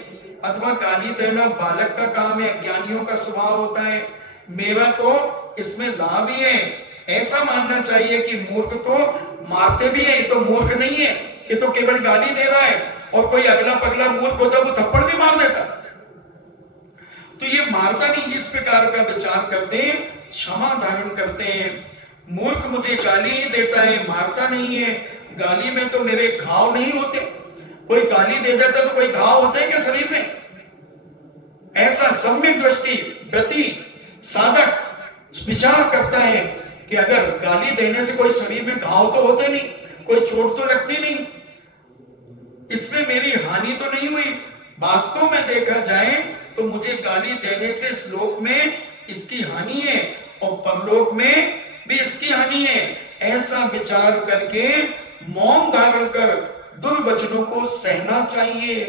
अथवा गाली देना बालक का काम है, ज्ञानियों का स्वभाव होता है, मेरा तो इसमें लाभ ही है, ऐसा मानना चाहिए कि मूर्ख तो मारते भी है, ये तो मूर्ख नहीं है, ये तो केवल गाली दे रहा है। और कोई अगला पगला मूर्ख होता वो थप्पड़ भी मार देता, तो ये मारता नहीं। इस प्रकार का विचार करते हैं, क्षमा धारण करते हैं। मूर्ख मुझे गाली ही देता है, मारता नहीं है, गाली में तो मेरे घाव नहीं होते। कोई गाली दे देता तो कोई घाव होते हैं क्या शरीर में? ऐसा सम्यक दृष्टि व्यक्ति साधक विचार करता है कि अगर गाली देने से कोई शरीर में घाव तो होते नहीं, कोई चोट तो लगती नहीं, इसमें मेरी हानि तो नहीं हुई। वास्तव में देखा जाए तो मुझे गाली देने से इस लोक में इसकी हानि है और परलोक में भी इसकी हानि है। ऐसा विचार करके मौन धारण कर दुर्वचनों को सहना चाहिए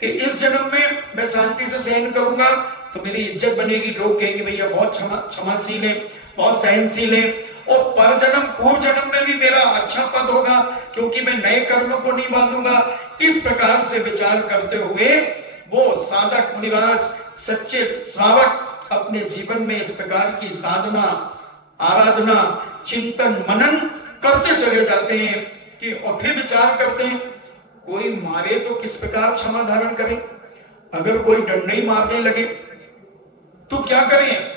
कि इस जन्म में मैं शांति से सहन करूंगा तो मेरी इज्जत बनेगी, लोग कहेंगे भैया बहुत क्षमाशील है, बहुत सहनशील है, और पर जन्म पूर्व जन्म में भी मेरा अच्छा पद होगा क्योंकि मैं नए कर्मों को नहीं बांधूंगा। इस प्रकार से विचार करते हुए वो साधक मुनिराज सच्चे श्रावक अपने जीवन में इस प्रकार की साधना, आराधना, चिंतन, मनन करते चले जाते हैं कि और फिर विचार करते हैं कोई मारे तो किस प्रकार क्षमा धारण करें, अगर कोई दंड नहीं मारने लगे तो क्या करें।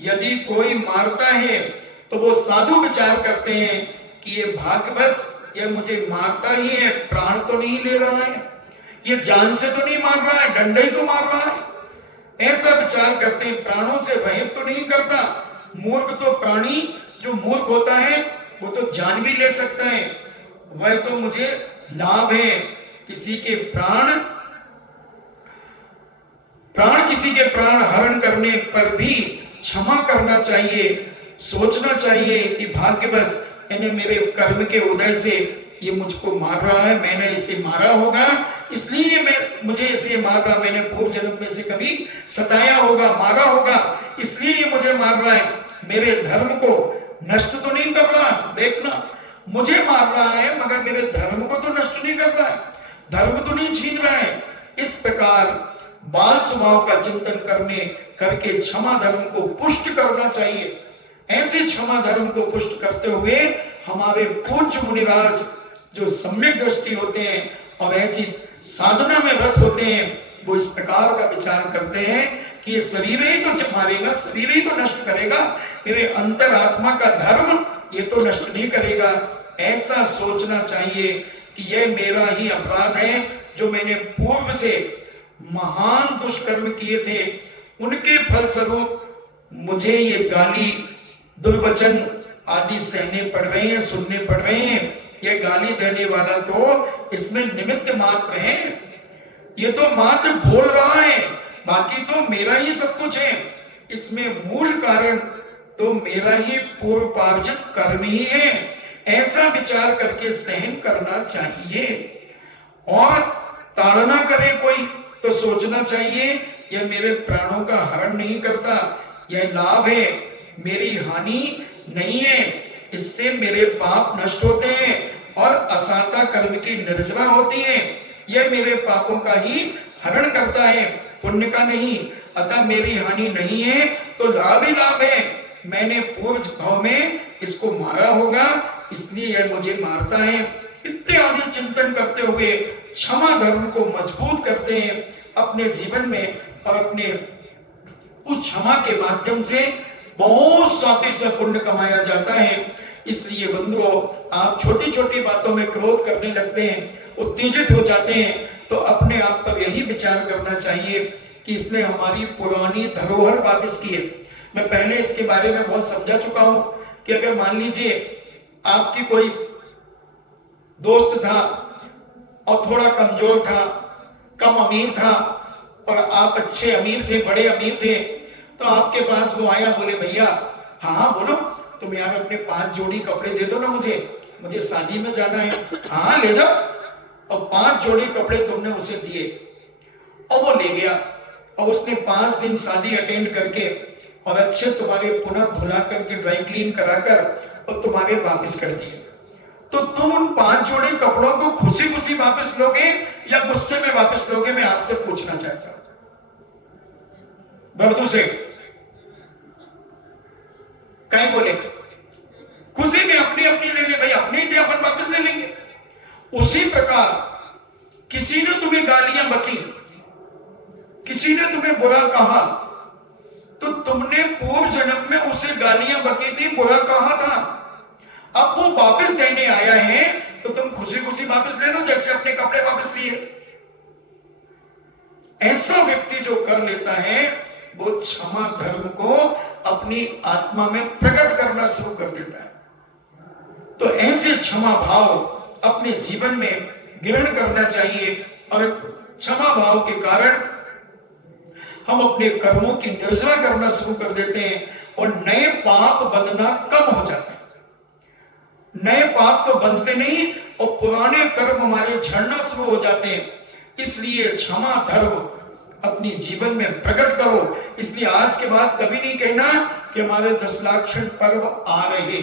यदि कोई मारता है तो वो साधु विचार करते हैं कि ये भाग्यवश ये मुझे मारता ही है, प्राण तो नहीं ले रहा है, ये जान से तो नहीं मार रहा है, डंडा ही तो मार रहा है। ऐसा विचार करते हैं, प्राणों से रहित तो नहीं करता। मूर्ख तो प्राणी जो मूर्ख होता है वो तो जान भी ले सकता है, वह तो मुझे लाभ है। किसी के प्राण किसी के प्राण हरण करने पर भी क्षमा करना चाहिए। सोचना चाहिए कि भाग्यवश यानी मेरे कर्म के उदय से ये मुझको मार रहा है, मैंने इसे मारा होगा, इसलिए मुझे इसे मार रहा, मैंने पूर्व जन्म में से कभी सताया होगा, मारा होगा, इसलिए ये मुझे मार रहा है। मेरे धर्म को नष्ट तो नहीं कर रहा, देखना मुझे मार रहा है मगर मेरे धर्म को तो नष्ट नहीं कर रहा है, धर्म तो नहीं छीन रहा है। इस प्रकार बाल स्वभाव का चिंतन करके क्षमा धर्म को पुष्ट करना चाहिए। ऐसे क्षमा धर्म को पुष्ट करते हुए हमारे पूज्य मुनिराज जो सम्यक दृष्टि होते हैं और ऐसी साधना में रत होते हैं, वो इस प्रकार का विचार करते हैं कि ये शरीर ही तो मारेगा, शरीर ही तो नष्ट करेगा, मेरे अंतरात्मा का धर्म ये तो नष्ट नहीं करेगा। ऐसा सोचना चाहिए कि यह मेरा ही अपराध है, जो मैंने पूर्व से महान दुष्कर्म किए थे, उनके फलस्वरूप मुझे ये गाली दुर्वचन आदि सहने पड़ रहे हैं, सुनने पड़ रहे हैं। ये गाली देने वाला तो इसमें निमित्त मात्र है, ये तो मात्र बोल रहा है, बाकी तो मेरा ही सब कुछ है। इसमें मूल कारण तो मेरा ही पूर्वार्जित कर्म ही है। ऐसा विचार करके सहन करना चाहिए और ताड़ना करे कोई तो सोचना चाहिए यह मेरे प्राणों का हरण नहीं करता, यह लाभ है, मेरी हानि नहीं है, इससे मेरे पाप नष्ट होते हैं और असाता कर्म की निर्जना होती है। यह मेरे पापों का ही हरण करता है, पुण्य का नहीं। अतः मेरी हानि नहीं है तो लाभ ही लाभ है। मैंने पूर्व भाव में इसको मारा होगा, इसलिए यह मुझे मारता है। इत्यादि चिंतन करते हुए क्षमा धर्म को मजबूत करते हैं अपने जीवन में और अपने उस क्षमा के माध्यम से बहुत साथी पुण्य कमाया जाता है। इसलिए बंधुओं, आप छोटी छोटी बातों में क्रोध करने लगते हैं, उत्तेजित हो जाते हैं, तो अपने आप पर यही विचार करना चाहिए कि इसने हमारी पुरानी धरोहर वापस की है। मैं पहले इसके बारे में बहुत समझा चुका हूं कि अगर मान लीजिए आपकी कोई दोस्त था और थोड़ा कमजोर था, कम अमीर था और आप अच्छे अमीर थे, बड़े अमीर थे, तो आपके पास वो आया, बोले भैया हाँ बोलो, तुम यार अपने 5 जोड़ी कपड़े दे दो ना, मुझे शादी में जाना है। हाँ ले जाओ। और 5 जोड़ी कपड़े तुमने उसे दिए और वो ले गया और उसने 5 दिन शादी अटेंड करके और अच्छे तुम्हारे पुनः धुला करके ड्राई क्लीन कराकर और तुम्हारे वापस कर दिए। तो तुम उन 5 जोड़ी कपड़ों को खुशी खुशी वापस लोगे या गुस्से में वापस लोगे, मैं आपसे पूछना चाहता हूं। बर्दू से कहीं बोले खुशी में अपनी अपनी ले ले भाई, अपने थे अपन वापस ले लेंगे। उसी प्रकार किसी ने तुम्हें गालियां बकी, किसी ने तुम्हें बुरा कहा, तो तुमने पूर्व जन्म में उसे गालियां बकी थी, बुरा कहा था, अब वो वापस देने आया है तो तुम खुशी खुशी वापस ले लो, जैसे अपने कपड़े वापस लिए। ऐसा व्यक्ति जो कर लेता है वो क्षमा धर्म को अपनी आत्मा में प्रकट करना शुरू कर देता है। तो ऐसे क्षमा भाव अपने जीवन में ग्रहण करना चाहिए और क्षमा भाव के कारण हम अपने कर्मों की निर्जना करना शुरू कर देते हैं और नए पाप बंधना कम हो जाते हैं। नए पाप तो बंधते नहीं और पुराने कर्म हमारे झड़ना शुरू हो जाते हैं। इसलिए क्षमा धर्म अपनी जीवन में प्रकट करो। इसलिए आज के बाद कभी नहीं कहना कि हमारे 10 लाक्षण पर्व आ रहे,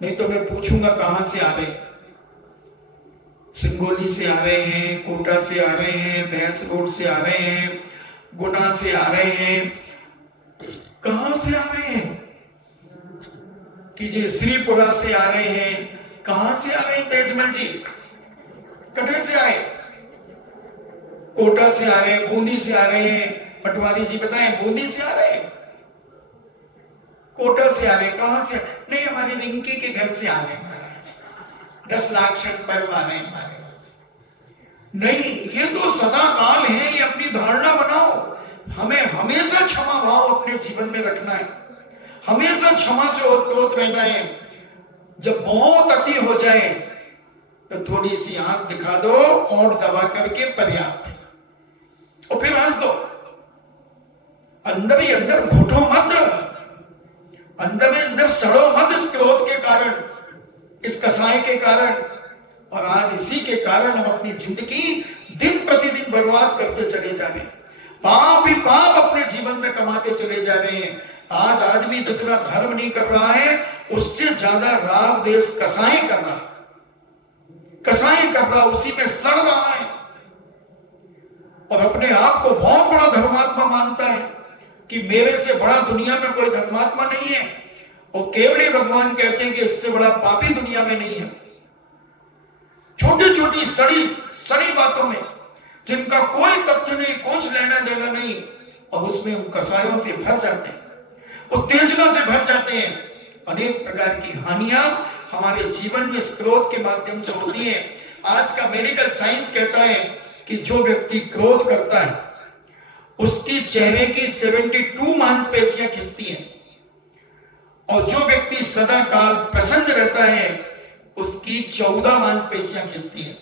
नहीं तो मैं पूछूंगा कहां से आ रहे। सिंगोली से आ रहे हैं, कोटा से आ रहे हैं, भैंस रोड से आ रहे हैं, गुना से आ रहे हैं, कहां से आ रहे हैं कि जी श्रीपुरा से आ रहे हैं, कहां से आ रहे हैं तेजमल जी, कटरे से आए, कोटा से आ रहे हैं, बूंदी से आ रहे हैं, पटवारी जी बताएं बूंदी से आ रहे हैं, कोटा से आ रहे हैं, कहां से? नहीं हमारे रिंकी के घर से आ रहे हैं, 10 लाख पर्व आ रहे हैं हमारे। नहीं, ये तो सदा काल है, ये अपनी धारणा बनाओ। हमें हमेशा क्षमा भाव अपने जीवन में रखना है, हमेशा क्षमा से ओतप्रोत रहना है। जब बहुत अति हो जाए तो थोड़ी सी आंख दिखा दो और दबा करके पर्याप्त है, और फिर हंस दो। अंदर ही अंदर घुटो मत, अंदर ही अंदर सड़ो मत इस क्रोध के कारण, इस कसाई के कारण। और आज इसी के कारण हम अपनी जिंदगी दिन प्रतिदिन बर्बाद करते चले जा रहे हैं, पाप ही पाप अपने जीवन में कमाते चले जा रहे हैं। आज आदमी जितना धर्म नहीं कर रहा है, उससे ज्यादा राग देश कसाई कर रहा है, कसाई कर रहा, उसी में सड़ रहा है, और अपने आप को बहुत बड़ा धर्मात्मा मानता है कि मेरे से बड़ा दुनिया में कोई धर्मात्मा नहीं है। और केवल भगवान कहते हैं कि इससे बड़ा पापी दुनिया में नहीं है। छोटी छोटी सड़ी बातों में जिनका कोई तथ्य नहीं, कुछ लेना देना नहीं, और उसमें हम कसायों से भर जाते हैं, उत्तेजना से भर जाते हैं। अनेक प्रकार की हानियां हमारे जीवन में इस क्रोध के माध्यम से होती हैं। आज का मेडिकल साइंस कहता है कि जो व्यक्ति क्रोध करता है उसकी चेहरे की 72 मांसपेशियां खिंचती हैं, और जो व्यक्ति सदा काल प्रसन्न रहता है उसकी 14 मांसपेशियां खिंचती हैं।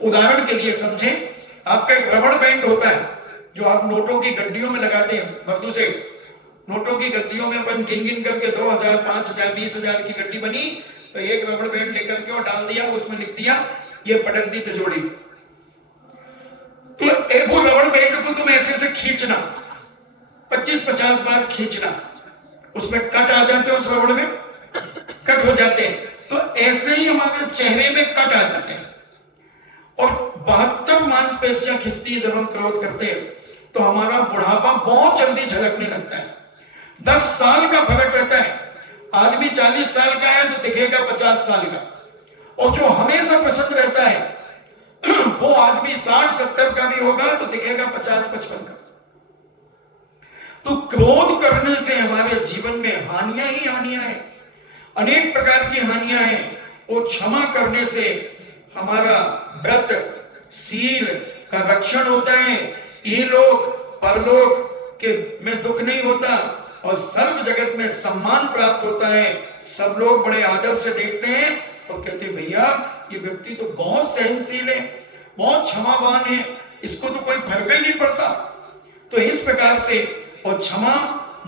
उदाहरण के लिए समझे, आपका एक रबड़ बैंड होता है जो आप नोटों की गड्डियों में लगाते हैं। मर्दू से नोटों की गड्डियों में अपन गिन गिन करके 2000, 5000, 20000 की गड्डी बनी, तो एक रबड़ बैंड लेकर के और डाल दिया, उसमें लिख दिया ये पटक दी तिजोरी। तो एक वो रबड़ बैंड को तुम ऐसे से खींचना, 25-50 बार खींचना, उसमें कट आ जाते हैं, उस रबड़ में कट हो जाते हैं। तो ऐसे ही हमारे चेहरे में कट आ जाते हैं, और 72 मांसपेशियां खिंचती है जब हम क्रोध करते हैं। तो हमारा बुढ़ापा बहुत जल्दी झलकने लगता है। 10 साल का फर्क रहता है। आदमी 40 साल का है तो दिखेगा 50 साल का, और जो हमेशा प्रसन्न रहता है वो आदमी 60-70 का भी होगा तो दिखेगा 50-55 का। तो क्रोध करने से हमारे जीवन में हानियां ही हानियां हैं, अनेक प्रकार की हानियां हैं। और क्षमा करने से हमारा व्रत सील का रक्षण होता है, ये लोग परलोक के में दुख नहीं होता, और सर्व जगत में सम्मान प्राप्त होता है। सब लोग बड़े आदर से देखते हैं और कहते हैं भैया ये व्यक्ति तो बहुत सहनशील है, बहुत क्षमावान है, इसको तो कोई फर्क ही नहीं पड़ता। तो इस प्रकार से, और क्षमा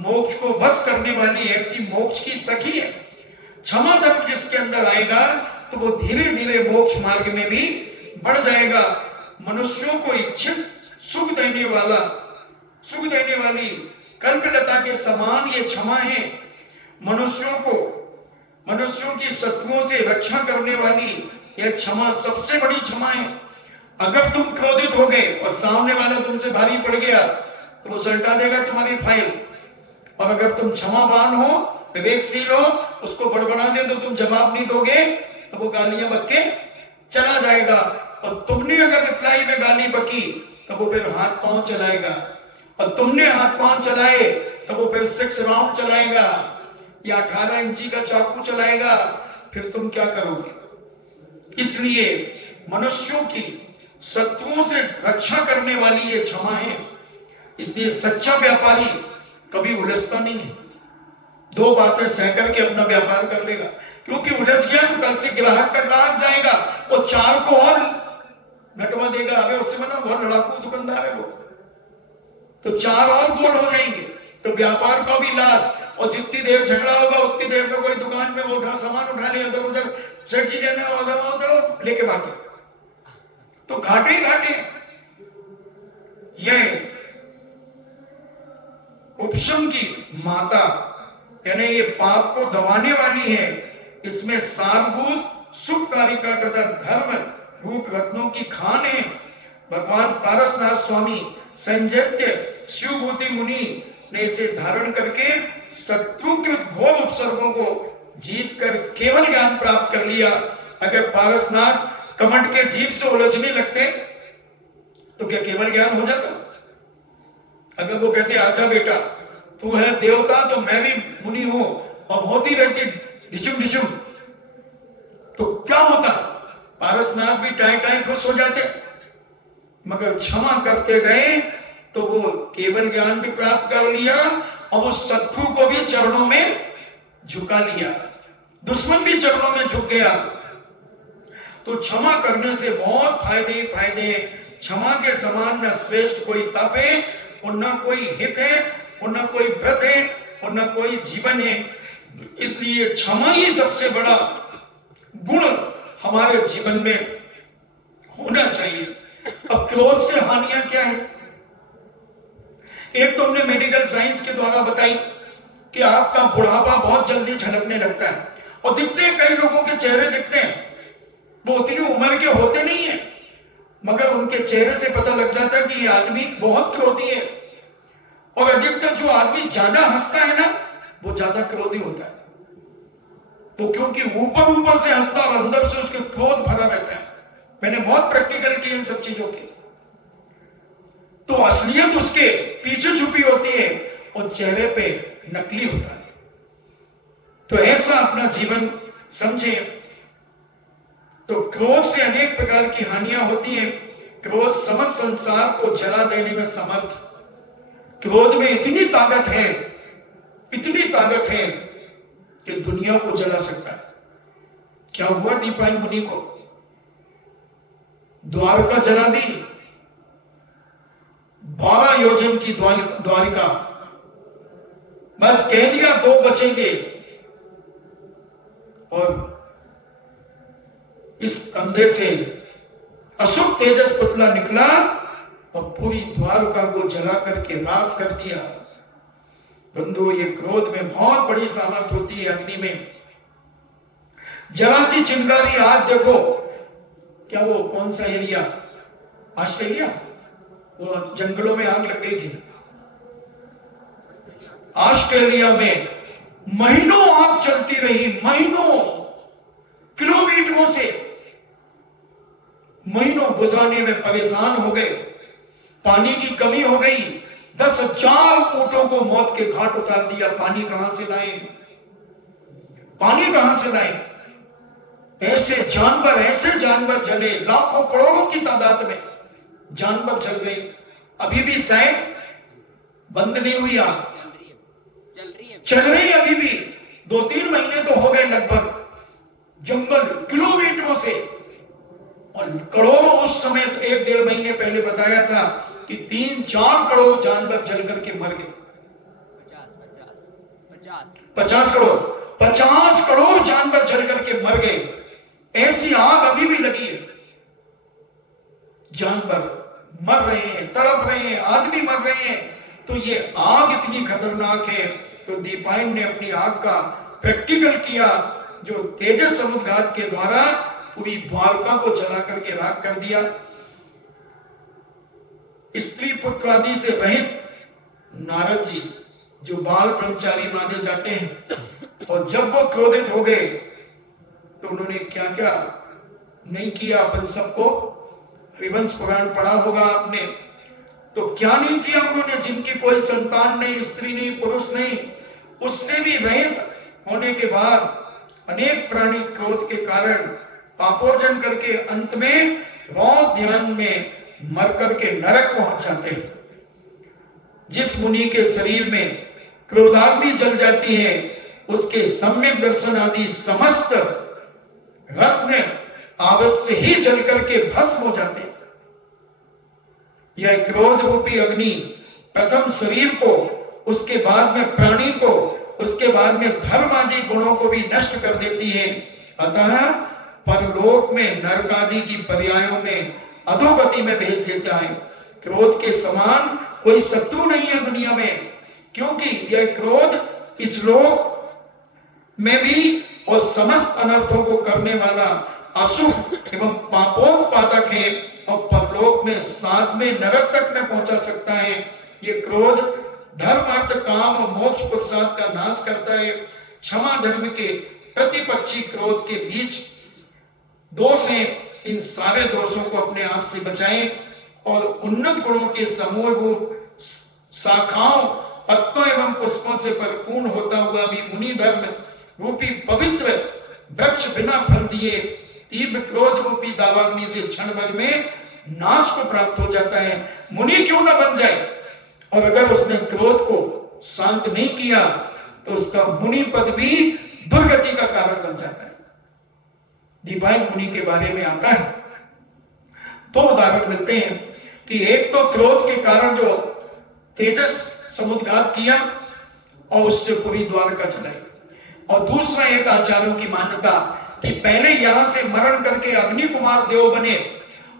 मोक्ष को बस करने वाली ऐसी मोक्ष की सखी है। क्षमा धर्म जिसके अंदर आएगा तो वो धीरे धीरे मोक्ष मार्ग में भी बढ़ जाएगा। मनुष्यों को इच्छित सुख देने वाली कल्पलता के समान ये क्षमा है। मनुष्यों की शत्रुओं से रक्षा करने वाली यह क्षमा सबसे बड़ी क्षमा है। अगर तुम क्रोधित हो गए और सामने वाला तुमसे भारी पड़ गया तो वो सल्टा देगा तुम्हारी फाइल, और अगर तुम क्षमावान हो, विवेकशील हो, उसको बड़बड़ा दे तो तुम जवाब नहीं दोगे तो वो गालियां बक के चला जाएगा। और तुमने अगर रिप्लाई में गाली बकी तो वो फिर हाथ पांव चलाएगा, और तुमने हाथ पांव चलाए तो वो फिर 6 राउंड चलाएगा या 18 इंची का चाकू चलाएगा। फिर तुम क्या करोगे? इसलिए मनुष्यों की शत्रुओं से रक्षा करने वाली ये क्षमा है। इसलिए सच्चा व्यापारी कभी उलझता नहीं है, 2 बातें सह करके अपना व्यापार कर लेगा। क्योंकि उलझ गया तो कल से ग्राहक का ग्राहक जाएगा और 4 को और घटवा देगा। अबे उससे मतलब बहुत लड़ाकू दुकानदार है वो, तो 4 और गोल हो जाएंगे, तो व्यापार का भी लाश। और जितनी देर झगड़ा होगा उतनी देर में कोई दुकान में वो सामान उठा लिया, इधर उधर सब्जी लेने उधर लेके भागे, तो घाटे ही घाटे। ये उपशम की माता यानी ये पाप को दबाने वाली है। इसमें सारभूत सुखकारिका तथा धर्म रूप रत्नों की खान है। भगवान पारसनाथ स्वामी संजत्य शिवभूति मुनि ने इसे धारण करके शत्रु के घोर उपसर्गों को जीत कर केवल ज्ञान प्राप्त कर लिया। अगर पारसनाथ कमंड के जीव से उलझने लगते तो क्या केवल ज्ञान हो जाता? अगर वो कहते आजा बेटा तू है देवता तो मैं भी मुनि हूं, और होती रहती ढिचुम ढिचुम, तो क्या होता? पारसनाथ भी टाइम टाइम खुश हो जाते, मगर क्षमा करते गए तो वो केवल ज्ञान भी प्राप्त कर लिया और उस शत्रु को भी चरणों में झुका लिया, दुश्मन भी चरणों में झुक गया। तो क्षमा करने से बहुत फायदे ही फायदे हैं। क्षमा के समान न श्रेष्ठ कोई तप है और न कोई हित है और न कोई व्रत है और न कोई जीवन है। इसलिए क्षमा ही सबसे बड़ा गुण हमारे जीवन में होना चाहिए। अब क्रोध से हानियां क्या है? एक तो हमने मेडिकल साइंस के द्वारा बताई कि आपका बुढ़ापा बहुत जल्दी झलकने लगता है और दिखते हैं, कई लोगों के चेहरे दिखते हैं, वो उतनी उम्र के होते नहीं है मगर उनके चेहरे से पता लग जाता है कि ये आदमी बहुत क्रोधी है। और अधिकतर जो आदमी ज्यादा हंसता है ना, वो ज्यादा क्रोधी होता है। तो क्योंकि ऊपर ऊपर से हंसता और अंदर से उसके क्रोध भरा रहता है। मैंने बहुत प्रैक्टिकल किए इन सब चीजों की। तो असलियत उसके पीछे छुपी होती है और चेहरे पे नकली होता है। तो ऐसा अपना जीवन समझे। तो क्रोध से अनेक प्रकार की हानियां होती हैं। क्रोध समस्त संसार को जला देने में समर्थ। क्रोध में इतनी ताकत है कि दुनिया को जला सकता है। क्या हुआ दीपायन मुनि को? द्वारका जला दी, 12 योजन की द्वारिका। बस कह दिया 2 बचेंगे और इस कंधे से अशुभ तेजस पुतला निकला और पूरी द्वारका को जला करके राख कर दिया। बंधु, ये क्रोध में बहुत बड़ी सामर्थ होती है। अग्नि में जरा सी चिंगारी, आज देखो क्या वो कौन सा एरिया, ऑस्ट्रेलिया, वो जंगलों में आग लग गई थी। ऑस्ट्रेलिया में महीनों आग चलती रही, महीनों, किलोमीटरों से, महीनों बुझाने में परेशान हो गए। पानी की कमी हो गई, 10,000 ऊंटों को मौत के घाट उतार दिया। पानी कहां से लाए? पानी कहां से लाए? ऐसे जानवर जले, लाखों करोड़ों की तादाद में जानवर जल गए। अभी भी शायद बंद नहीं हुई आग, चल रही है अभी भी। 2-3 महीने तो हो गए लगभग। जंगल किलोमीटरों से और करोड़ों, उस समय 1-1.5 महीने पहले बताया था कि 3-4 करोड़ जानवर जल करके मर गए। 50 करोड़ जानवर जल करके मर गए। ऐसी आग अभी भी लगी है। जानवर मर रहे हैं, तड़प रहे हैं, आदमी मर रहे हैं। तो ये आग इतनी खतरनाक है। तो दीपायन ने अपनी आग का प्रैक्टिकल किया, जो तेजस समुद्घात के द्वारा पूरी द्वारका को जला करके राख कर दिया। स्त्री पुत्र आदि से रहित नारद जी, जो बाल ब्रह्मचारी माने जाते हैं, और जब वो क्रोधित हो गए तो उन्होंने क्या क्या नहीं किया। अपन सबको हरिवंश पुराण पढ़ा होगा आपने। तो क्या नहीं किया उन्होंने? जिनकी कोई संतान नहीं, स्त्री नहीं, पुरुष नहीं, उससे भी रहित होने के बाद अनेक प्राणी क्रोध के कारण पापोर्जन करके अंत में रौद्र ध्यान में मर करके नरक पहुंच जाते हैं। जिस मुनि के शरीर में क्रोधाग्नि जल जाती है, उसके सम्यक दर्शन आदि समस्त रत्न अवश्य ही जल करके भस्म हो जाते हैं। यह क्रोध रूपी अग्नि प्रथम शरीर को, उसके बाद में प्राणी को, उसके बाद में धर्म आदि गुणों को भी नष्ट कर देती है। अतः परलोक में नरक आदि की पर्यायों में अधोगति में भेज देता है। क्रोध के समान कोई शत्रु नहीं है दुनिया में, क्योंकि यह क्रोध इस लोक में भी और समस्त अनर्थों को करने वाला अशुभ एवं पापोत्पादक है और परलोक में 7वें नरक तक में पहुंचा सकता है। ये क्रोध धर्म, अर्थ, काम और मोक्ष पुरुषार्थ का नाश करता है। क्षमा धर्म के प्रतिपक्षी क्रोध के बीच दोष है। इन सारे दोषों को अपने आप से बचाएं और उन्नत गुणों के समूह रूप शाखाओं, पत्तों एवं पुष्पों से परिपूर्ण होता हुआ भी मुनि धर्म रूपी पवित्र वृक्ष बिना फल दिए तीव्र क्रोध रूपी दावाग्नि से क्षण भर में नाश को प्राप्त हो जाता है। मुनि क्यों ना बन जाए, और अगर उसने क्रोध को शांत नहीं किया तो उसका मुनि पद भी दुर्गति का कारण बन जाता है। दीपायन मुनि के बारे में आता है, दो उदाहरण मिलते हैं कि एक तो क्रोध के कारण जो तेजस समुद्रघात किया और उससे पूरी द्वारका चलाई, और दूसरा एक आचार्यों की मान्यता कि पहले यहां से मरण करके अग्नि कुमार देव बने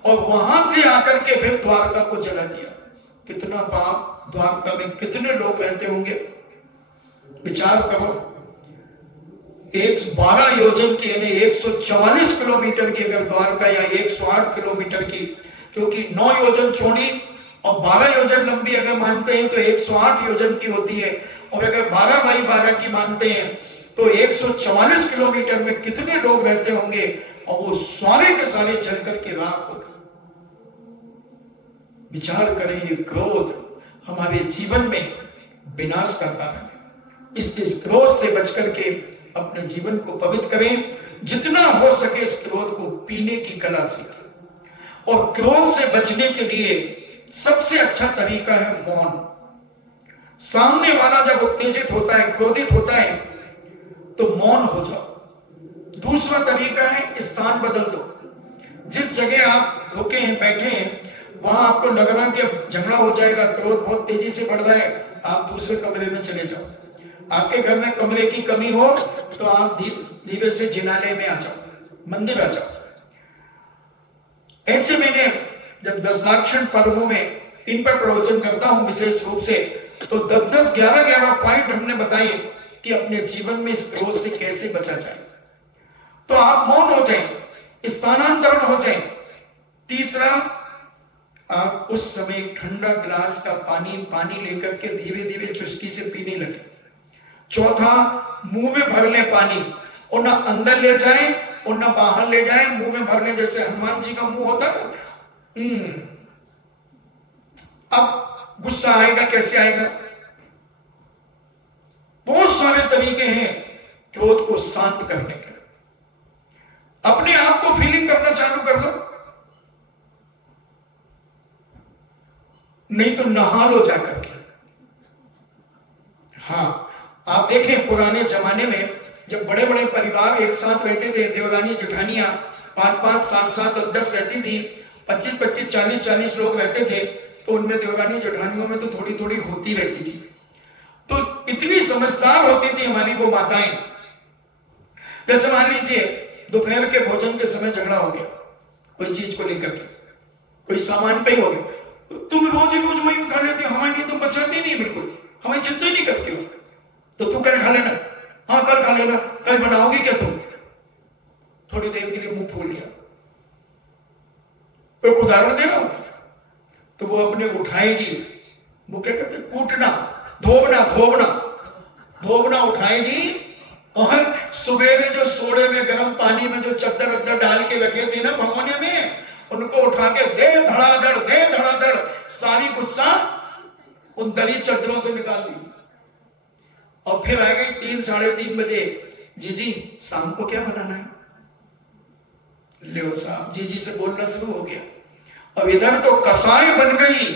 और वहां से आकर के फिर द्वारका को जला दिया। कितना पाप, द्वारका में कितने लोग रहते होंगे, विचार करो। 12 योजन की यानी 144 किलोमीटर की अगर द्वारका, या 108 किलोमीटर की, क्योंकि 9 योजन चौड़ी और 12 योजन लंबी अगर मानते हैं तो 108 योजन की होती है, और अगर 12 बाई 12 की मानते हैं तो 144 किलोमीटर में कितने लोग रहते होंगे, और वो सारे के सारे जल करके राख हो गए। विचार करें, ये क्रोध हमारे जीवन में विनाश का कारण है। इस क्रोध से बच करके अपने जीवन को पवित्र करें, जितना हो सके इस क्रोध को पीने की कला सीखें। और क्रोध से बचने के लिए सबसे अच्छा तरीका है मौन। सामने वाला जब उत्तेजित होता है, क्रोधित होता है, तो मौन हो जाओ। दूसरा तरीका है स्थान बदल दो। जिस जगह आप रुके हैं, बैठे हैं, वहां आपको लग रहा है कि अब झगड़ा हो जाएगा, क्रोध बहुत तेजी से बढ़ रहा है, आप दूसरे कमरे में चले जाओ। आपके घर में कमरे की कमी हो तो आप धीरे से जिनालय में आ जाओ, मंदिर आ जाओ। ऐसे मैंने जब 10 लाक्षण पर्वों में इन पर प्रवचन करता हूं विशेष रूप से, तो 10-10, 11-11 पॉइंट हमने बताए कि अपने जीवन में इस क्रोध से कैसे बचा जाए। तो आप मौन हो जाए, स्थानांतरण हो जाए। तीसरा, आप उस समय ठंडा गिलास का पानी लेकर के धीरे धीरे चुस्की से पीने लगे। चौथा, मुंह में भर ले पानी, और ना अंदर ले जाए और ना बाहर ले जाए, मुंह में भर ले, जैसे हनुमान जी का मुंह होता है। अब गुस्सा आएगा, कैसे आएगा? बहुत सारे तरीके हैं क्रोध को शांत करने के। अपने आप को फीलिंग करना चालू कर दो, नहीं तो नहा लो जाकर के। हाँ, आप देखें पुराने जमाने में जब बड़े बड़े परिवार एक साथ रहते थे, देवरानी जेठानियां 5-5, 7-7 और 10 रहती थी, 25-25, 40-40 लोग रहते थे, तो उनमें देवरानी जेठानियों में तो थोड़ी थोड़ी होती रहती थी। तो इतनी समझदार होती थी हमारी वो माताएं। जैसे मान लीजिए दोपहर के भोजन के समय झगड़ा हो गया कोई चीज को लेकर के, कोई सामान पे हो गया, तुम रोज वही खा लेते हो, हमारे लिए तुम बचाती नहीं, बिल्कुल हमें चिंता नहीं करती हो, तो तू कल खा लेना। हाँ कल खा लेना, कल बनाओगी क्या तुम? थोड़ी देर के लिए मुंह फूल गया। कोई उदाहरण दे रहा हूं, तो वो अपने उठाएगी, वो क्या कहते, कूटना, धोबना उठाएगी, और सुबह में जो सोडे में गर्म पानी में जो चद्दर वद्दर डाल के रखे थे ना भगोने में, उनको उठा के दे धड़ाधड़ सारी गुस्सा उन दरी चद्दरों से निकाल दी। और फिर आ गई 3-3:30 बजे, जीजी शाम को क्या बनाना है? ले साहब जीजी से बोलना शुरू हो गया। अब इधर तो कसाई बन गई,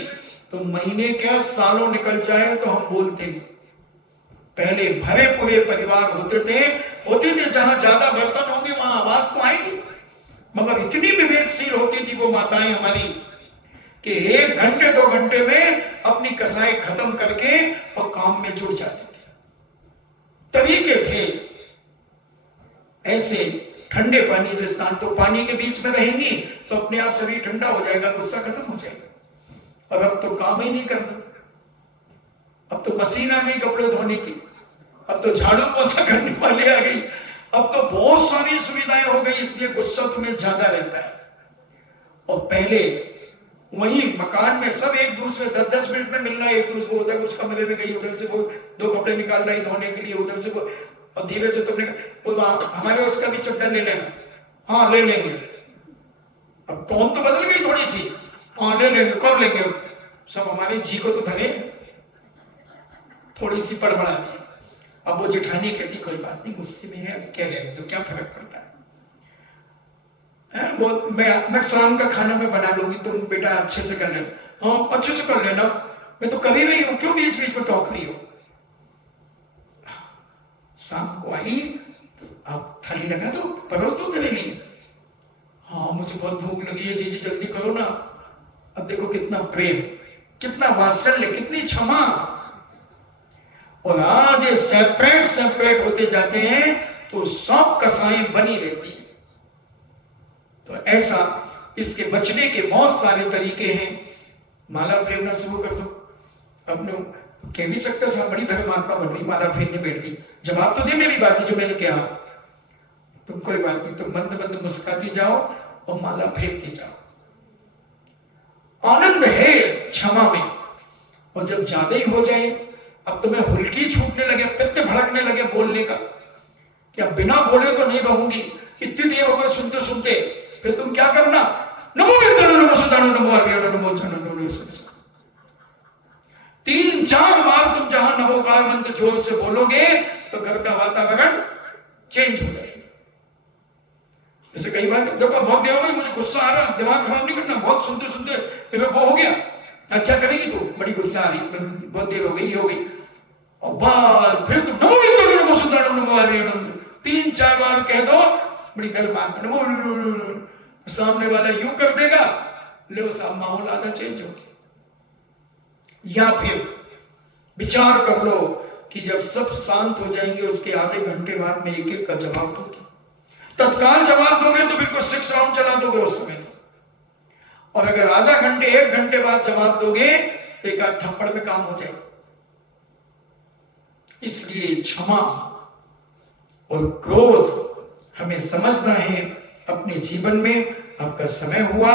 तो महीने क्या सालों निकल जाए तो हम बोलते नहीं। पहले भरे पूरे परिवार होते थे जहां ज्यादा बर्तन होंगे वहां आवाज तो आएगी, मगर इतनी विवेकशील होती थी वो माताएं हमारी कि 1 घंटे 2 घंटे में अपनी कसाई खत्म करके और काम में जुट जाती थी। तरीके थे ऐसे। ठंडे पानी से स्नान, तो पानी के बीच में रहेंगी तो अपने आप शरीर ठंडा हो जाएगा, गुस्सा खत्म हो जाएगा। और अब तो काम ही नहीं करना, अब तो मशीन आ गई कपड़े धोने की, अब तो झाड़ू पोछा करने वाली आ गई, अब तो बहुत सारी सुविधाएं हो गई, इसलिए गुस्सा तुम्हें ज्यादा रहता है। और पहले वही मकान में सब एक दूसरे 10-10 मिनट में मिलना, एक दूसरे को उधर उस कमरे में गई, उधर से वो 2 कपड़े निकाल रही धोने के लिए, उधर से वो, और धीरे से तुमने हमारे उसका भी चद्दर ले लेना। हाँ ले लेंगे। अब टोन तो बदल गई थोड़ी सी, हाँ ले लेंगे, कब लेंगे? सब हमारी जी को तो धरे, थोड़ी सी पड़बड़ा दी। अब वो जेठानी कहती कोई बात नहीं, गुस्से में है, अब क्या लेंगे, तो क्या फर्क पड़ता है? मैं शाम का खाना मैं बना लूंगी, तुम बेटा अच्छे से कर लेना। हाँ अच्छे से कर लेना, मैं तो कभी नहीं हूं, क्यों बीच बीच में टोक रही हो। शाम को आई तो आप थाली लगा दो, परोस दो तेरे लिए। हाँ मुझे बहुत भूख लगी है जीजी, जल्दी करो ना। अब देखो कितना प्रेम, कितना वात्सल्य, कितनी क्षमा। और आज ये सेपरेट सेपरेट होते जाते हैं तो सब कसाई बनी रहती है। तो ऐसा इसके बचने के बहुत सारे तरीके हैं। माला फेरना शुरू कर दो। अपने कह भी सकते हो बड़ी धर्मात्मा बन रही, माला फेरने बैठ गई। जवाब तो दे मेरी बात जो मैंने कहा। तुम कोई बात नहीं, तुम मंद मंद मुस्कुराती जाओ और माला फेरती जाओ। आनंद है क्षमा में। और जब ज्यादा ही हो जाए, अब तुम्हें हुल्की छूटने लगे, पित्त भड़कने लगे बोलने का, क्या बिना बोले तो नहीं रहूंगी, इतनी देर हो गई सुनते सुनते, फिर तुम क्या करना, नमो नमो सुदानो नमो आर्यो नमो जनो नमो। 3-4 बार तुम जहां नमोकार मंत्र जोर से बोलोगे तो घर का वातावरण चेंज हो जाएगा। जैसे कई बार देखो बहुत देर हो गई, मुझे गुस्सा आ रहा, दिमाग खराब नहीं करना, बहुत सुनते सुनते फिर वो हो गया। अब क्या करेगी तू, बड़ी गुस्सा आ रही, बहुत देर हो गई, ये हो गई, और बार फिर तुम नमो नमो सुदानो नमो आर्यो नमो 3-4 बार कह दो, बड़ी देर बाद नमो, सामने वाला यूं कर देगा, ले साहब माहौल आधा चेंज हो गया। या फिर विचार कर लो कि जब सब शांत हो जाएंगे उसके आधे घंटे बाद में एक एक का जवाब दोगे। तत्काल जवाब दोगे तो बिल्कुल 6 राउंड चला दोगे उस समय। और अगर आधा घंटे 1 घंटे बाद जवाब दोगे तो एक आध थप्पड़ में काम हो जाएगा। इसलिए क्षमा और क्रोध हमें समझना है अपने जीवन में। आपका समय हुआ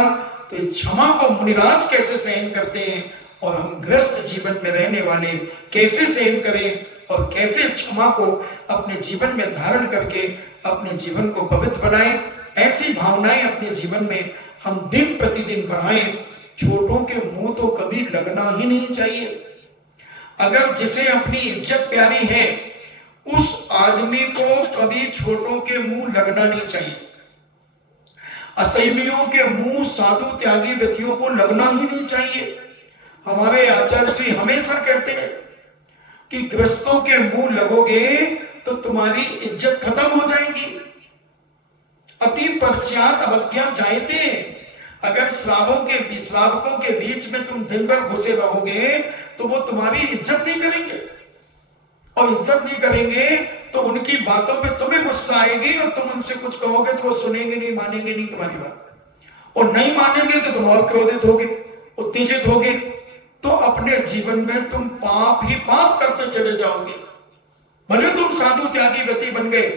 तो इस क्षमा को मुनिराज कैसे सहन करते हैं और हम ग्रस्त जीवन में रहने वाले कैसे सहन करें और कैसे क्षमा को अपने जीवन में धारण करके अपने जीवन को पवित्र बनाएं, ऐसी भावनाएं अपने जीवन में हम दिन प्रतिदिन बढ़ाएं। छोटों के मुंह तो कभी लगना ही नहीं चाहिए। अगर जिसे अपनी इज्जत प्यारी है उस आदमी को कभी छोटों के मुंह लगना नहीं चाहिए। असैमियों के मुंह साधु त्यागी व्यक्तियों को लगना ही नहीं चाहिए। हमारे आचार्य श्री हमेशा कहते हैं कि ग्रस्तों के मुंह लगोगे तो तुम्हारी इज्जत खत्म हो जाएगी। अति पश्चात अवज्ञा जायते। अगर श्रावकों के बीच में तुम दिन भर घुसे रहोगे तो वो तुम्हारी इज्जत नहीं करेंगे, और इज्जत नहीं करेंगे तो उनकी बातों पे तुम्हें गुस्सा आएगी और तुम उनसे कुछ कहोगे तो वो सुनेंगे नहीं, मानेंगे नहीं तुम्हारी बात, और नहीं मानेंगे तो तुम और क्रोधित होगे, उत्तेजित होगे। तो अपने जीवन में तुम पाप ही पाप करते चले जाओगे। भले तुम साधु त्यागी व्यक्ति बन गए,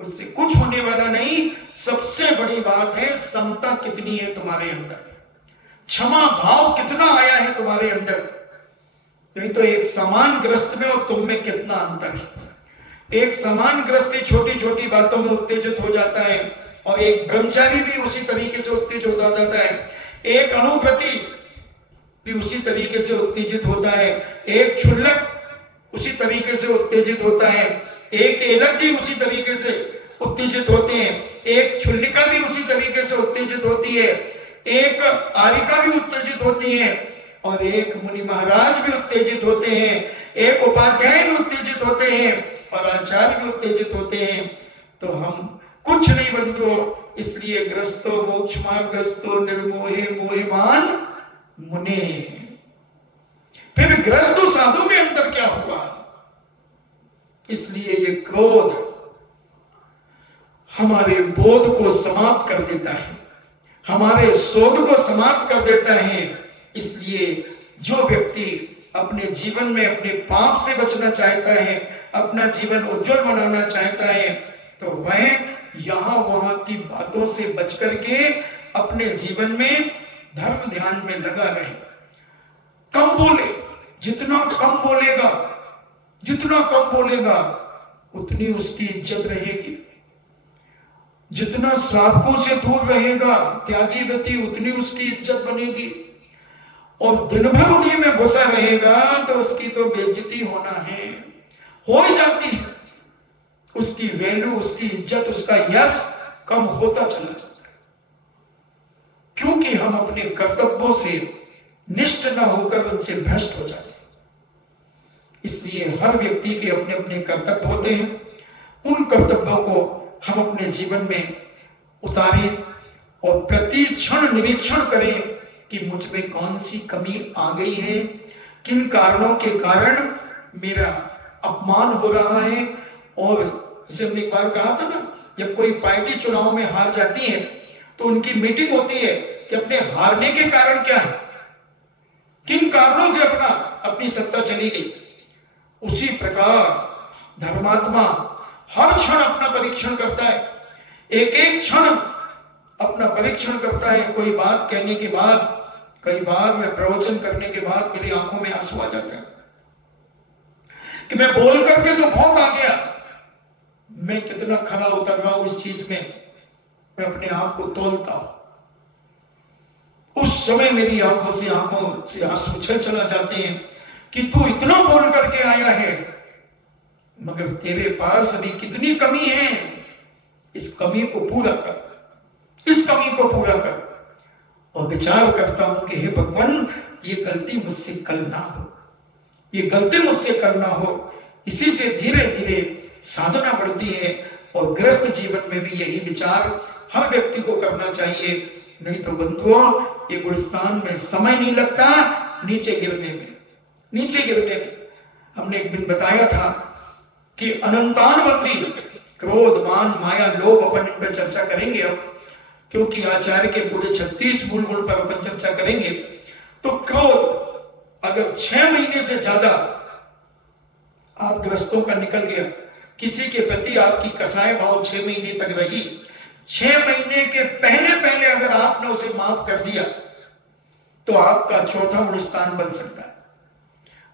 उससे कुछ होने वाला नहीं। सबसे बड़ी बात है समता कितनी है तुम्हारे अंदर, क्षमा भाव कितना आया है तुम्हारे अंदर। नहीं तो एक समान ग्रस्त में और तुम में कितना अंतर है। एक समान ग्रस्त छोटी छोटी बातों में उत्तेजित हो जाता है, और एक ब्रह्मचारी भी उसी तरीके से उत्तेजित हो जाता है। एक अनुव्रती भी उसी तरीके से उत्तेजित होता है। एक क्षुल्लक उसी तरीके से उत्तेजित होता है। एक एलक जी उसी तरीके से उत्तेजित होते हैं। एक क्षुल्लिका भी उसी तरीके से उत्तेजित होती है। एक आरिका भी उत्तेजित होती है, और एक मुनि महाराज भी उत्तेजित होते हैं। एक उपाध्याय भी उत्तेजित होते हैं, और आचार्य भी उत्तेजित होते हैं। तो हम कुछ नहीं बंधो। इसलिए ग्रस्तो मोक्षमा ग्रस्तो निर्मोहे मोहिमान मुने। फिर ग्रस्त साधु में अंतर क्या हुआ? इसलिए ये क्रोध हमारे बोध को समाप्त कर देता है, हमारे शोध को समाप्त कर देता है। इसलिए जो व्यक्ति अपने जीवन में अपने पाप से बचना चाहता है, अपना जीवन उज्जवल बनाना चाहता है, तो वह यहां वहां की बातों से बच करके अपने जीवन में धर्म ध्यान में लगा रहे। कम बोले, जितना कम बोलेगा उतनी उसकी इज्जत रहेगी। जितना श्रावकों से दूर रहेगा त्यागी व्यक्ति, उतनी उसकी इज्जत बनेगी। और दिन भर उन्हीं में घुसा रहेगा तो उसकी तो बेइज्जती होना है, हो ही जाती है। उसकी वैल्यू, उसकी इज्जत, उसका यश कम होता चला जाता है। क्योंकि हम अपने कर्तव्यों से निष्ठ न होकर उनसे भ्रष्ट हो जाते हैं। इसलिए हर व्यक्ति के अपने अपने कर्तव्य होते हैं। उन कर्तव्यों को हम अपने जीवन में उतारें और प्रति क्षण निरीक्षण करें कि मुझ में कौन सी कमी आ गई है, किन कारणों के कारण मेरा अपमान हो रहा है। और जैसे हमने एक बार कहा था ना, जब कोई पार्टी चुनाव में हार जाती है तो उनकी मीटिंग होती है कि अपने हारने के कारण क्या है, किन कारणों से अपनी सत्ता चली गई। उसी प्रकार धर्मात्मा हर क्षण अपना परीक्षण करता है, एक एक क्षण अपना परीक्षण करता है। कोई बात कहने के बाद, कई बार मैं प्रवचन करने के बाद मेरी आंखों में आंसू आ जाते हैं कि मैं बोल करके तो बहुत आ गया, मैं कितना खरा उतर रहा हूं इस चीज में, मैं अपने आप को तोलता हूं। उस समय मेरी आंखों से आंसू उछल चला जाते हैं कि तू इतना बोल करके आया है, मगर तेरे पास अभी कितनी कमी है, इस कमी को पूरा कर, इस कमी को पूरा कर। और विचार करता हूं कि हे भगवान, ये गलती मुझसे कल ना हो, ये गलती मुझसे कल ना हो। इसी से धीरे धीरे साधना बढ़ती है। और गृहस्थ जीवन में भी यही विचार हर व्यक्ति को करना चाहिए। नहीं तो बंधुओं, ये गुलिस्तान में समय नहीं लगता नीचे गिरने में, नीचे गिरने में। हमने एक दिन बताया था कि अनंतानवती क्रोध, मान, माया, लोभ, अपन इन पर चर्चा करेंगे अब, क्योंकि आचार्य के पूरे 36 मूल गुण पर अपन चर्चा करेंगे। तो क्रोध अगर 6 महीने से ज्यादा आप ग्रस्तों का निकल गया, किसी के प्रति आपकी कसाय भाव 6 महीने तक रही, 6 महीने के पहले पहले अगर आपने उसे माफ कर दिया तो आपका चौथा गुण स्थान बन सकता है।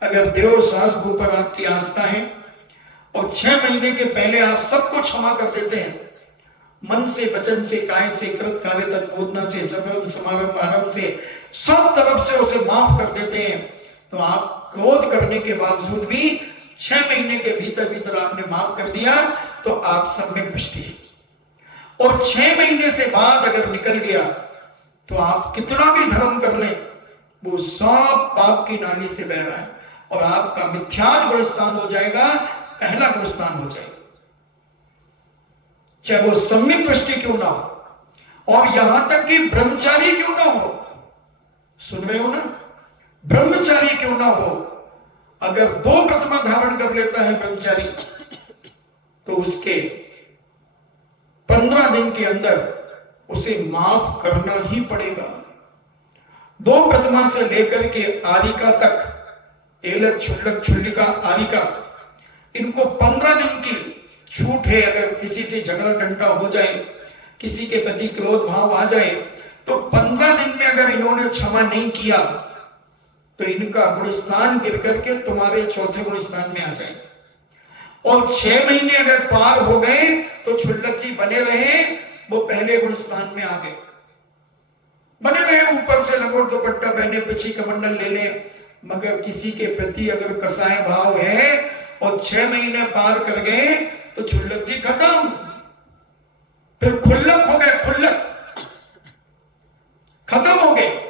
अगर देव सास भू पर आपकी आस्था है और 6 महीने के पहले आप सबको क्षमा कर देते हैं, मन से, वचन से, काय से, कृत कार्य तक, बोधना से, सर्वम समागम आरंभ से, सब तरफ से उसे माफ कर देते हैं, तो आप क्रोध करने के बावजूद भी 6 महीने के भीतर भीतर आपने माफ कर दिया तो आप सब में दृष्टि। और 6 महीने से बाद अगर निकल गया तो आप कितना भी धर्म कर लें, वो सब पाप की नाली से बह रहा है और आपका मिथ्यात्व गुणस्थान हो जाएगा, पहला गुणस्थान हो जाएगा, चाहे वो सम्यक दृष्टि क्यों ना हो, और यहां तक कि ब्रह्मचारी क्यों ना हो। सुन रहे हो ना, ब्रह्मचारी क्यों ना हो, अगर 2 प्रतिमा धारण कर लेता है ब्रह्मचारी तो उसके 15 दिन के अंदर उसे माफ करना ही पड़ेगा। 2 प्रतिमा से लेकर के आरिका तक, एलक, क्षुल्लक, क्षुल्लिका, आरिका, इनको 15 दिन की छूट है। अगर किसी से झगड़ा टंटा हो जाए, किसी के प्रति क्रोध भाव आ जाए, तो 15 दिन में अगर इन्होंने क्षमा नहीं किया तो इनका गुणस्थान गिर करके तुम्हारे चौथे गुणस्थान में आ जाए। और 6 महीने अगर पार हो गए तो क्षुल्लक जी बने रहे, वो पहले गुणस्थान में आ गए, बने रहे, ऊपर से लंगोट दुपट्टा पहने, पीछे कमंडल ले ले, मगर किसी के प्रति अगर कसाय भाव है और 6 महीने पार कर गए तो क्षुल्लक जी खत्म, फिर खुल्लक हो गए, खुल्लक खत्म हो गए।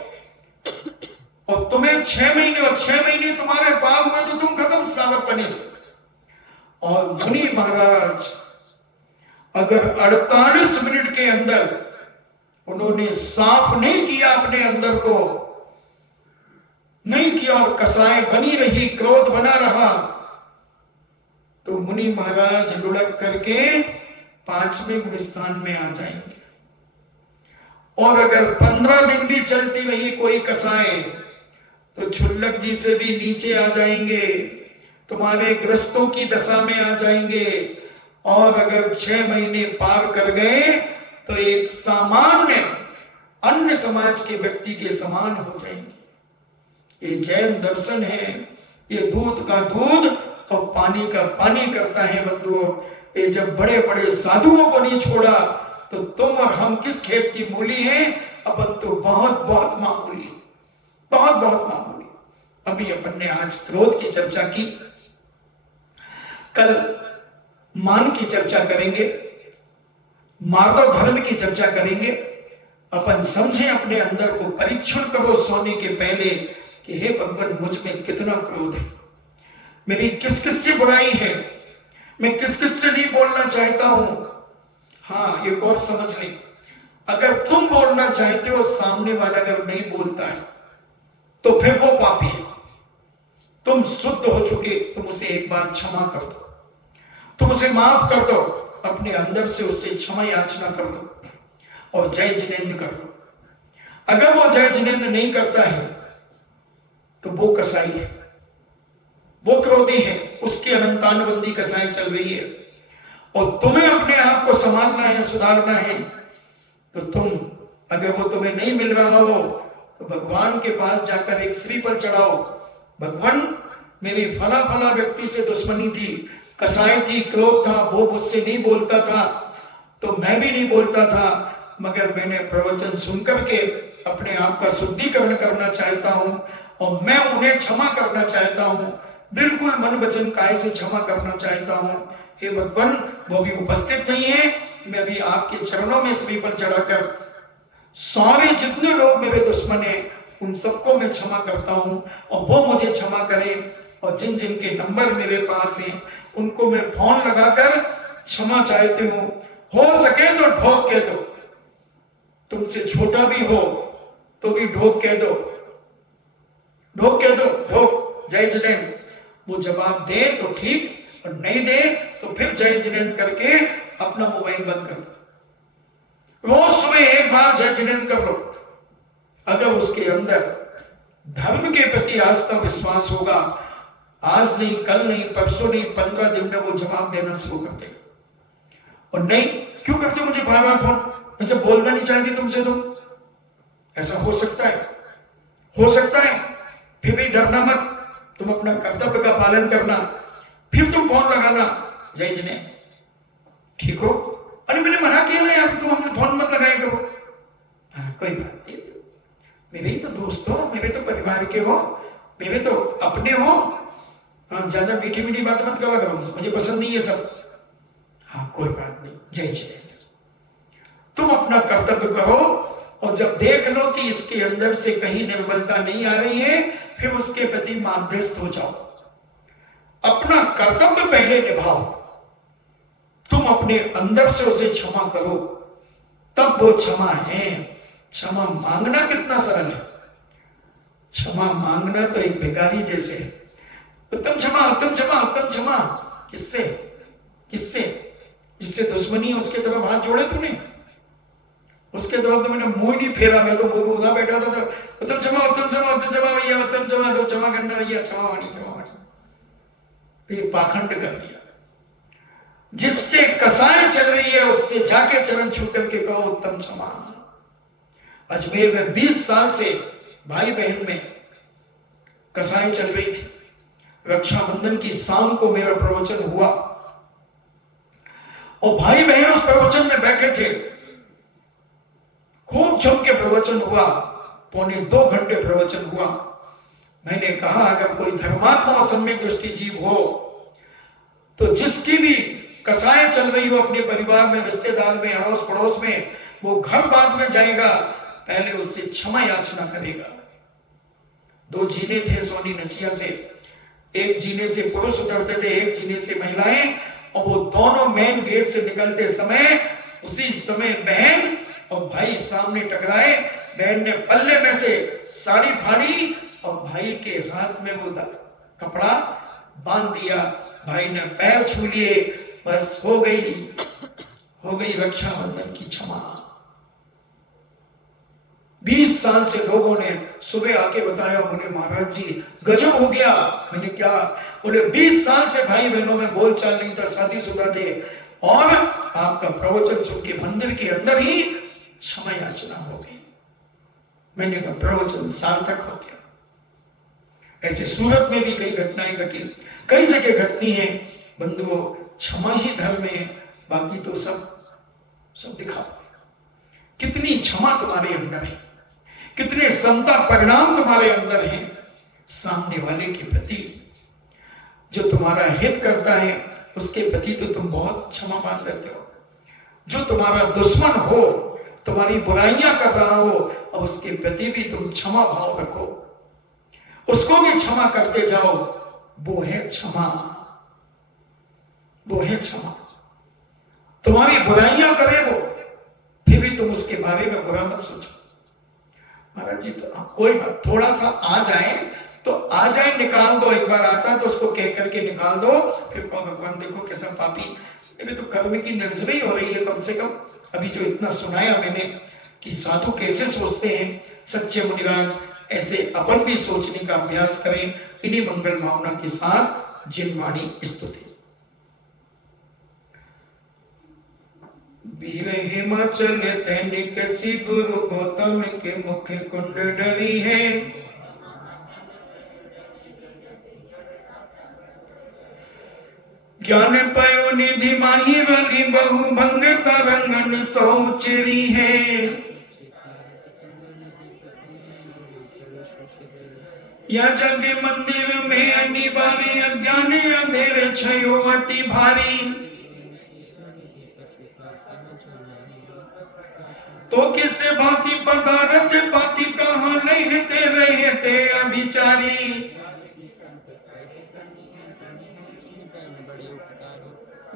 और तुम्हें 6 महीने और 6 महीने तुम्हारे पार हुए तो तुम खत्म श्रावक बने से। और मुनि महाराज अगर 48 मिनट के अंदर उन्होंने साफ नहीं किया, अपने अंदर को नहीं किया और कसाय बनी रही, क्रोध बना रहा, तो मुनि महाराज लुढ़क करके 5वें गुणस्थान में आ जाएंगे। और अगर 15 दिन भी चलती रही कोई कसाय तो क्षुल्लक जी से भी नीचे आ जाएंगे, तुम्हारे ग्रस्तों की दशा में आ जाएंगे। और अगर 6 महीने पार कर गए तो एक सामान्य अन्य समाज के व्यक्ति के समान हो जाएंगे। ये जैन दर्शन है, ये दूध का दूध और पानी का पानी करता है बंधुओं। ये जब बड़े बड़े साधुओं को नहीं छोड़ा तो तुम और हम किस खेत की मूली हैं, अपन तो बहुत बहुत मामूली, बहुत बहुत मामूली। अभी अपन ने आज क्रोध की चर्चा की, कल मान की चर्चा करेंगे, मार्दव धर्म की चर्चा करेंगे, अपन समझे, अपने अंदर को परीक्षण करो सोने के पहले कि हे भगवान, मुझ में कितना क्रोध है, मेरी किस किस से बुराई है, मैं किस किस से नहीं बोलना चाहता हूं। हाँ, एक और समझ ले, अगर तुम बोलना चाहते हो, सामने वाला अगर नहीं बोलता है तो फिर वो पापी है। तुम शुद्ध हो चुके, तुम उसे एक बार क्षमा कर दो, तुम उसे माफ कर दो, अपने अंदर से उससे क्षमा याचना कर दो और जय जिनेन्द्र कर दो। अगर वो जय जिनेन्द्र नहीं करता है तो वो कसाई है, वो क्रोधी है, उसकी अनंतानुबंदी कसाई चल रही है। और तुम्हें अपने आप को संभालना है, सुधारना है, तो तुम, अगर वो तुम्हें नहीं मिल रहा हो तो भगवान के पास जाकर एक श्रीफल चढ़ाओ। भगवान, मेरी फला फला व्यक्ति से दुश्मनी थी, कसाई थी, क्रोध था, वो मुझसे नहीं बोलता था तो मैं भी नहीं बोलता था, मगर मैंने प्रवचन सुनकर के अपने आप का शुद्धिकरण करना चाहता हूं और मैं उन्हें क्षमा करना चाहता हूं, बिल्कुल मन वचन काय से क्षमा करना चाहता हूं। हे भगवान, वो भी उपस्थित नहीं है, मैं भी आपके चरणों में श्रीफल चढ़ाकर सारे जितने लोग मेरे दुश्मन हैं उन सबको मैं क्षमा करता हूं और वो मुझे क्षमा करें। और जिन जिन के नंबर मेरे पास हैं उनको मैं फोन लगाकर क्षमा चाहती हूं। हो सके तो ढोक कह दो, तुमसे छोटा भी हो तो भी ढोक कह दो, ढोक कह दो, ढोक, जय जिनेन्द्र। वो जवाब दे तो ठीक, और नहीं दे तो फिर जय जिनेन्द्र करके अपना मोबाइल बंद कर दो। रोज सुबह एक बार जय जिनेन्द्र कर लो। अगर उसके अंदर धर्म के प्रति आस्था विश्वास होगा, आज नहीं, कल नहीं, परसों नहीं, 15 दिन में वो जवाब देना शुरू कर देगा। और नहीं, क्यों करते हो मुझे बार बार फोन, मुझे बोलना नहीं चाहती तुमसे, तुम ऐसा हो सकता है, हो सकता है, फिर भी डरना मत, तुम अपना कर्तव्य का पालन करना, फिर तुम फोन लगाना, जय जिनेन्द्र, ठीक हो। अरे मैंने मना किया ना यार, तुम अपने फोन मत लगाए करो। हाँ, कोई बात नहीं, मेरे ही तो दोस्त हो, मेरे तो परिवार के हो, मेरे तो अपने हो। हाँ, ज्यादा मीठी मीठी बात मत करा करो, मुझे पसंद नहीं है सब। हाँ, कोई बात नहीं, जय जिनेन्द्र। तुम अपना कर्तव्य करो और जब देख लो कि इसके अंदर से कहीं निर्मलता नहीं आ रही है, फिर उसके प्रति मार्गदर्शित हो जाओ। अपना कर्तव्य पहले निभाओ, तुम अपने अंदर से उसे क्षमा करो, तब वो क्षमा है। क्षमा मांगना कितना सरल है, क्षमा मांगना तो एक भिखारी जैसे है। उत्तम क्षमा, उत्तम क्षमा, उत्तम क्षमा, किससे, किससे, जिससे दुश्मनी है उसके तरफ हाथ जोड़े तुमने, उसके तरफ तो मैंने मुंह नहीं फेरा, मैं तो उधर बैठा था, उत्तम क्षमा, उत्तम क्षमा, उत्तम क्षमा भैया, उत्तम क्षमा, सब क्षमा करना भैया, क्षमा वाणी, क्षमा वाणी। तो ये पाखंड कर दिया। जिससे कसाई चल रही है उससे जाके चरण छू करके कहो उत्तम क्षमा। अजमेर में 20 साल से भाई बहन में कसाई चल रही थी। रक्षाबंधन की शाम को मेरा प्रवचन हुआ और भाई बहन उस प्रवचन में बैठे थे। खूब जम के प्रवचन हुआ, 1.25 घंटे प्रवचन हुआ। मैंने कहा अगर कोई धर्मात्मा और सम्यक दृष्टि जीव हो तो जिसकी भी कसाई चल रही हो अपने परिवार में, रिश्तेदार में, अड़ोस पड़ोस में, वो घर बाद में जाएगा, पहले उससे क्षमा याचना करेगा। 2 जीने थे सोनी नसिया से, एक जीने से पुरुष उतरते थे, एक जीने से महिलाएं, और वो दोनों मेन गेट से निकलते समय उसी समय बहन और भाई सामने टकराए। बहन ने पल्ले में से साड़ी फाड़ी और भाई के हाथ में वो कपड़ा बांध दिया। भाई ने पैर छू लिए, बस हो गई रक्षाबंधन की क्षमा। 20 साल से लोगों ने सुबह आके बताया, बोले महाराज जी गजब हो गया। मैंने क्या? बोले 20 साल से भाई बहनों में बोलचाल नहीं था, शादीशुदा थे, और आपका प्रवचन सुन के मंदिर के अंदर ही क्षमा याचना हो गई। मैंने कहा प्रवचन सार्थक हो गया। ऐसे सूरत में भी कई घटनाएं घटी, कई जगह घटती हैं। बंधुओं, क्षमा ही धर्म है, बाकी तो सब दिखावा है। कितनी क्षमा तुम्हारे अंदर है, कितने समता परिणाम तुम्हारे अंदर हैं सामने वाले के प्रति। जो तुम्हारा हित करता है उसके प्रति तो तुम बहुत क्षमावान रहते हो। जो तुम्हारा दुश्मन हो, तुम्हारी बुराइयां कर रहा हो और उसके प्रति भी तुम क्षमा भाव रखो, उसको भी क्षमा करते जाओ, वो है क्षमा, वो है क्षमा। तुम्हारी बुराइयां करे वो, फिर भी तुम उसके बारे में बुरा मत सोचो। महाराज जी तो कोई बात, थोड़ा सा आ जाए तो आ जाए, निकाल दो, एक बार आता है तो उसको कह करके निकाल दो, फिर कहो भगवान देखो कैसा पापी, ये तो कर्म की नजर हो रही है। कम से कम अभी जो इतना सुनाया मैंने कि साधु कैसे सोचते हैं, सच्चे मुनिराज ऐसे अपन भी सोचने का अभ्यास करें। इन्हीं मंगल भावना के साथ जिनवाणी स्तुति। वीर हिमाचल तैनिक सी गुरु गौतम के मुख कुंड डरी है, ज्ञान पयो निधि माही रली बहु भंग तरंगन सौचरी है, या जग मंदिर में अनिवार्य अज्ञान अंधेर छयो अति भारी, तो किसे भांति पदारथ पाति कहाँ नहीं ते रहे थे अभिचारी,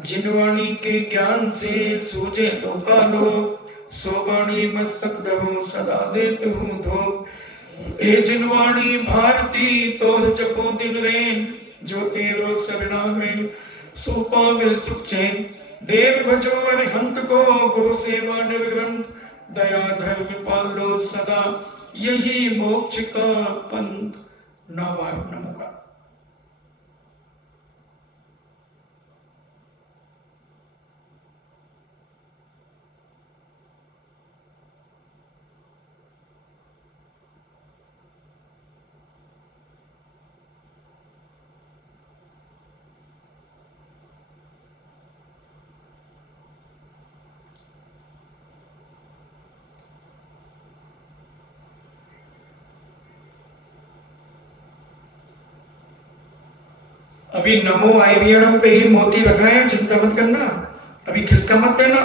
जिनवाणी के ज्ञान से सूझे लोकालो, सोबाणी मस्तक धरो सदा देत हूँ धो, ए जिनवाणी भारती तोर जपो दिन रैन, जो तेरो शरणावे सो पावे सुख चैन, देव भजो अरिहंत को गुरु सेवा निर्ग्रंथ, दया धर्म पालो सदा यही मोक्ष का पंथ, नवार नमोगा। अभी नमो आईवीएम पे ही मोती रखा है, चिंता मत करना, अभी खिसका मत देना।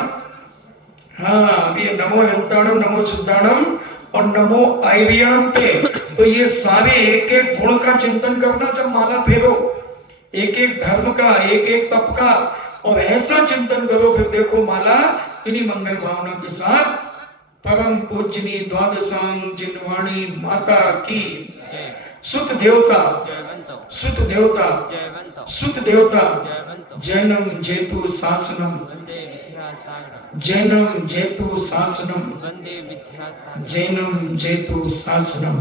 हाँ, अभी नमो अनंताणम, नमो शुद्धाणम और नमो आईवीएम पे तो ये सारे एक एक गुण का चिंतन करना। जब माला फेरो एक एक धर्म का, एक एक तप का, और ऐसा चिंतन करो, फिर देखो माला इन्हीं मंगल भावना के साथ परम पूजनी द्वादशांग जिनवाणी माता की सुत देवता, सुत देवता, सुत देवता, जैनम जेतु शासनम, जैनम जेतु शासनम, जैनम जेतु शासनम।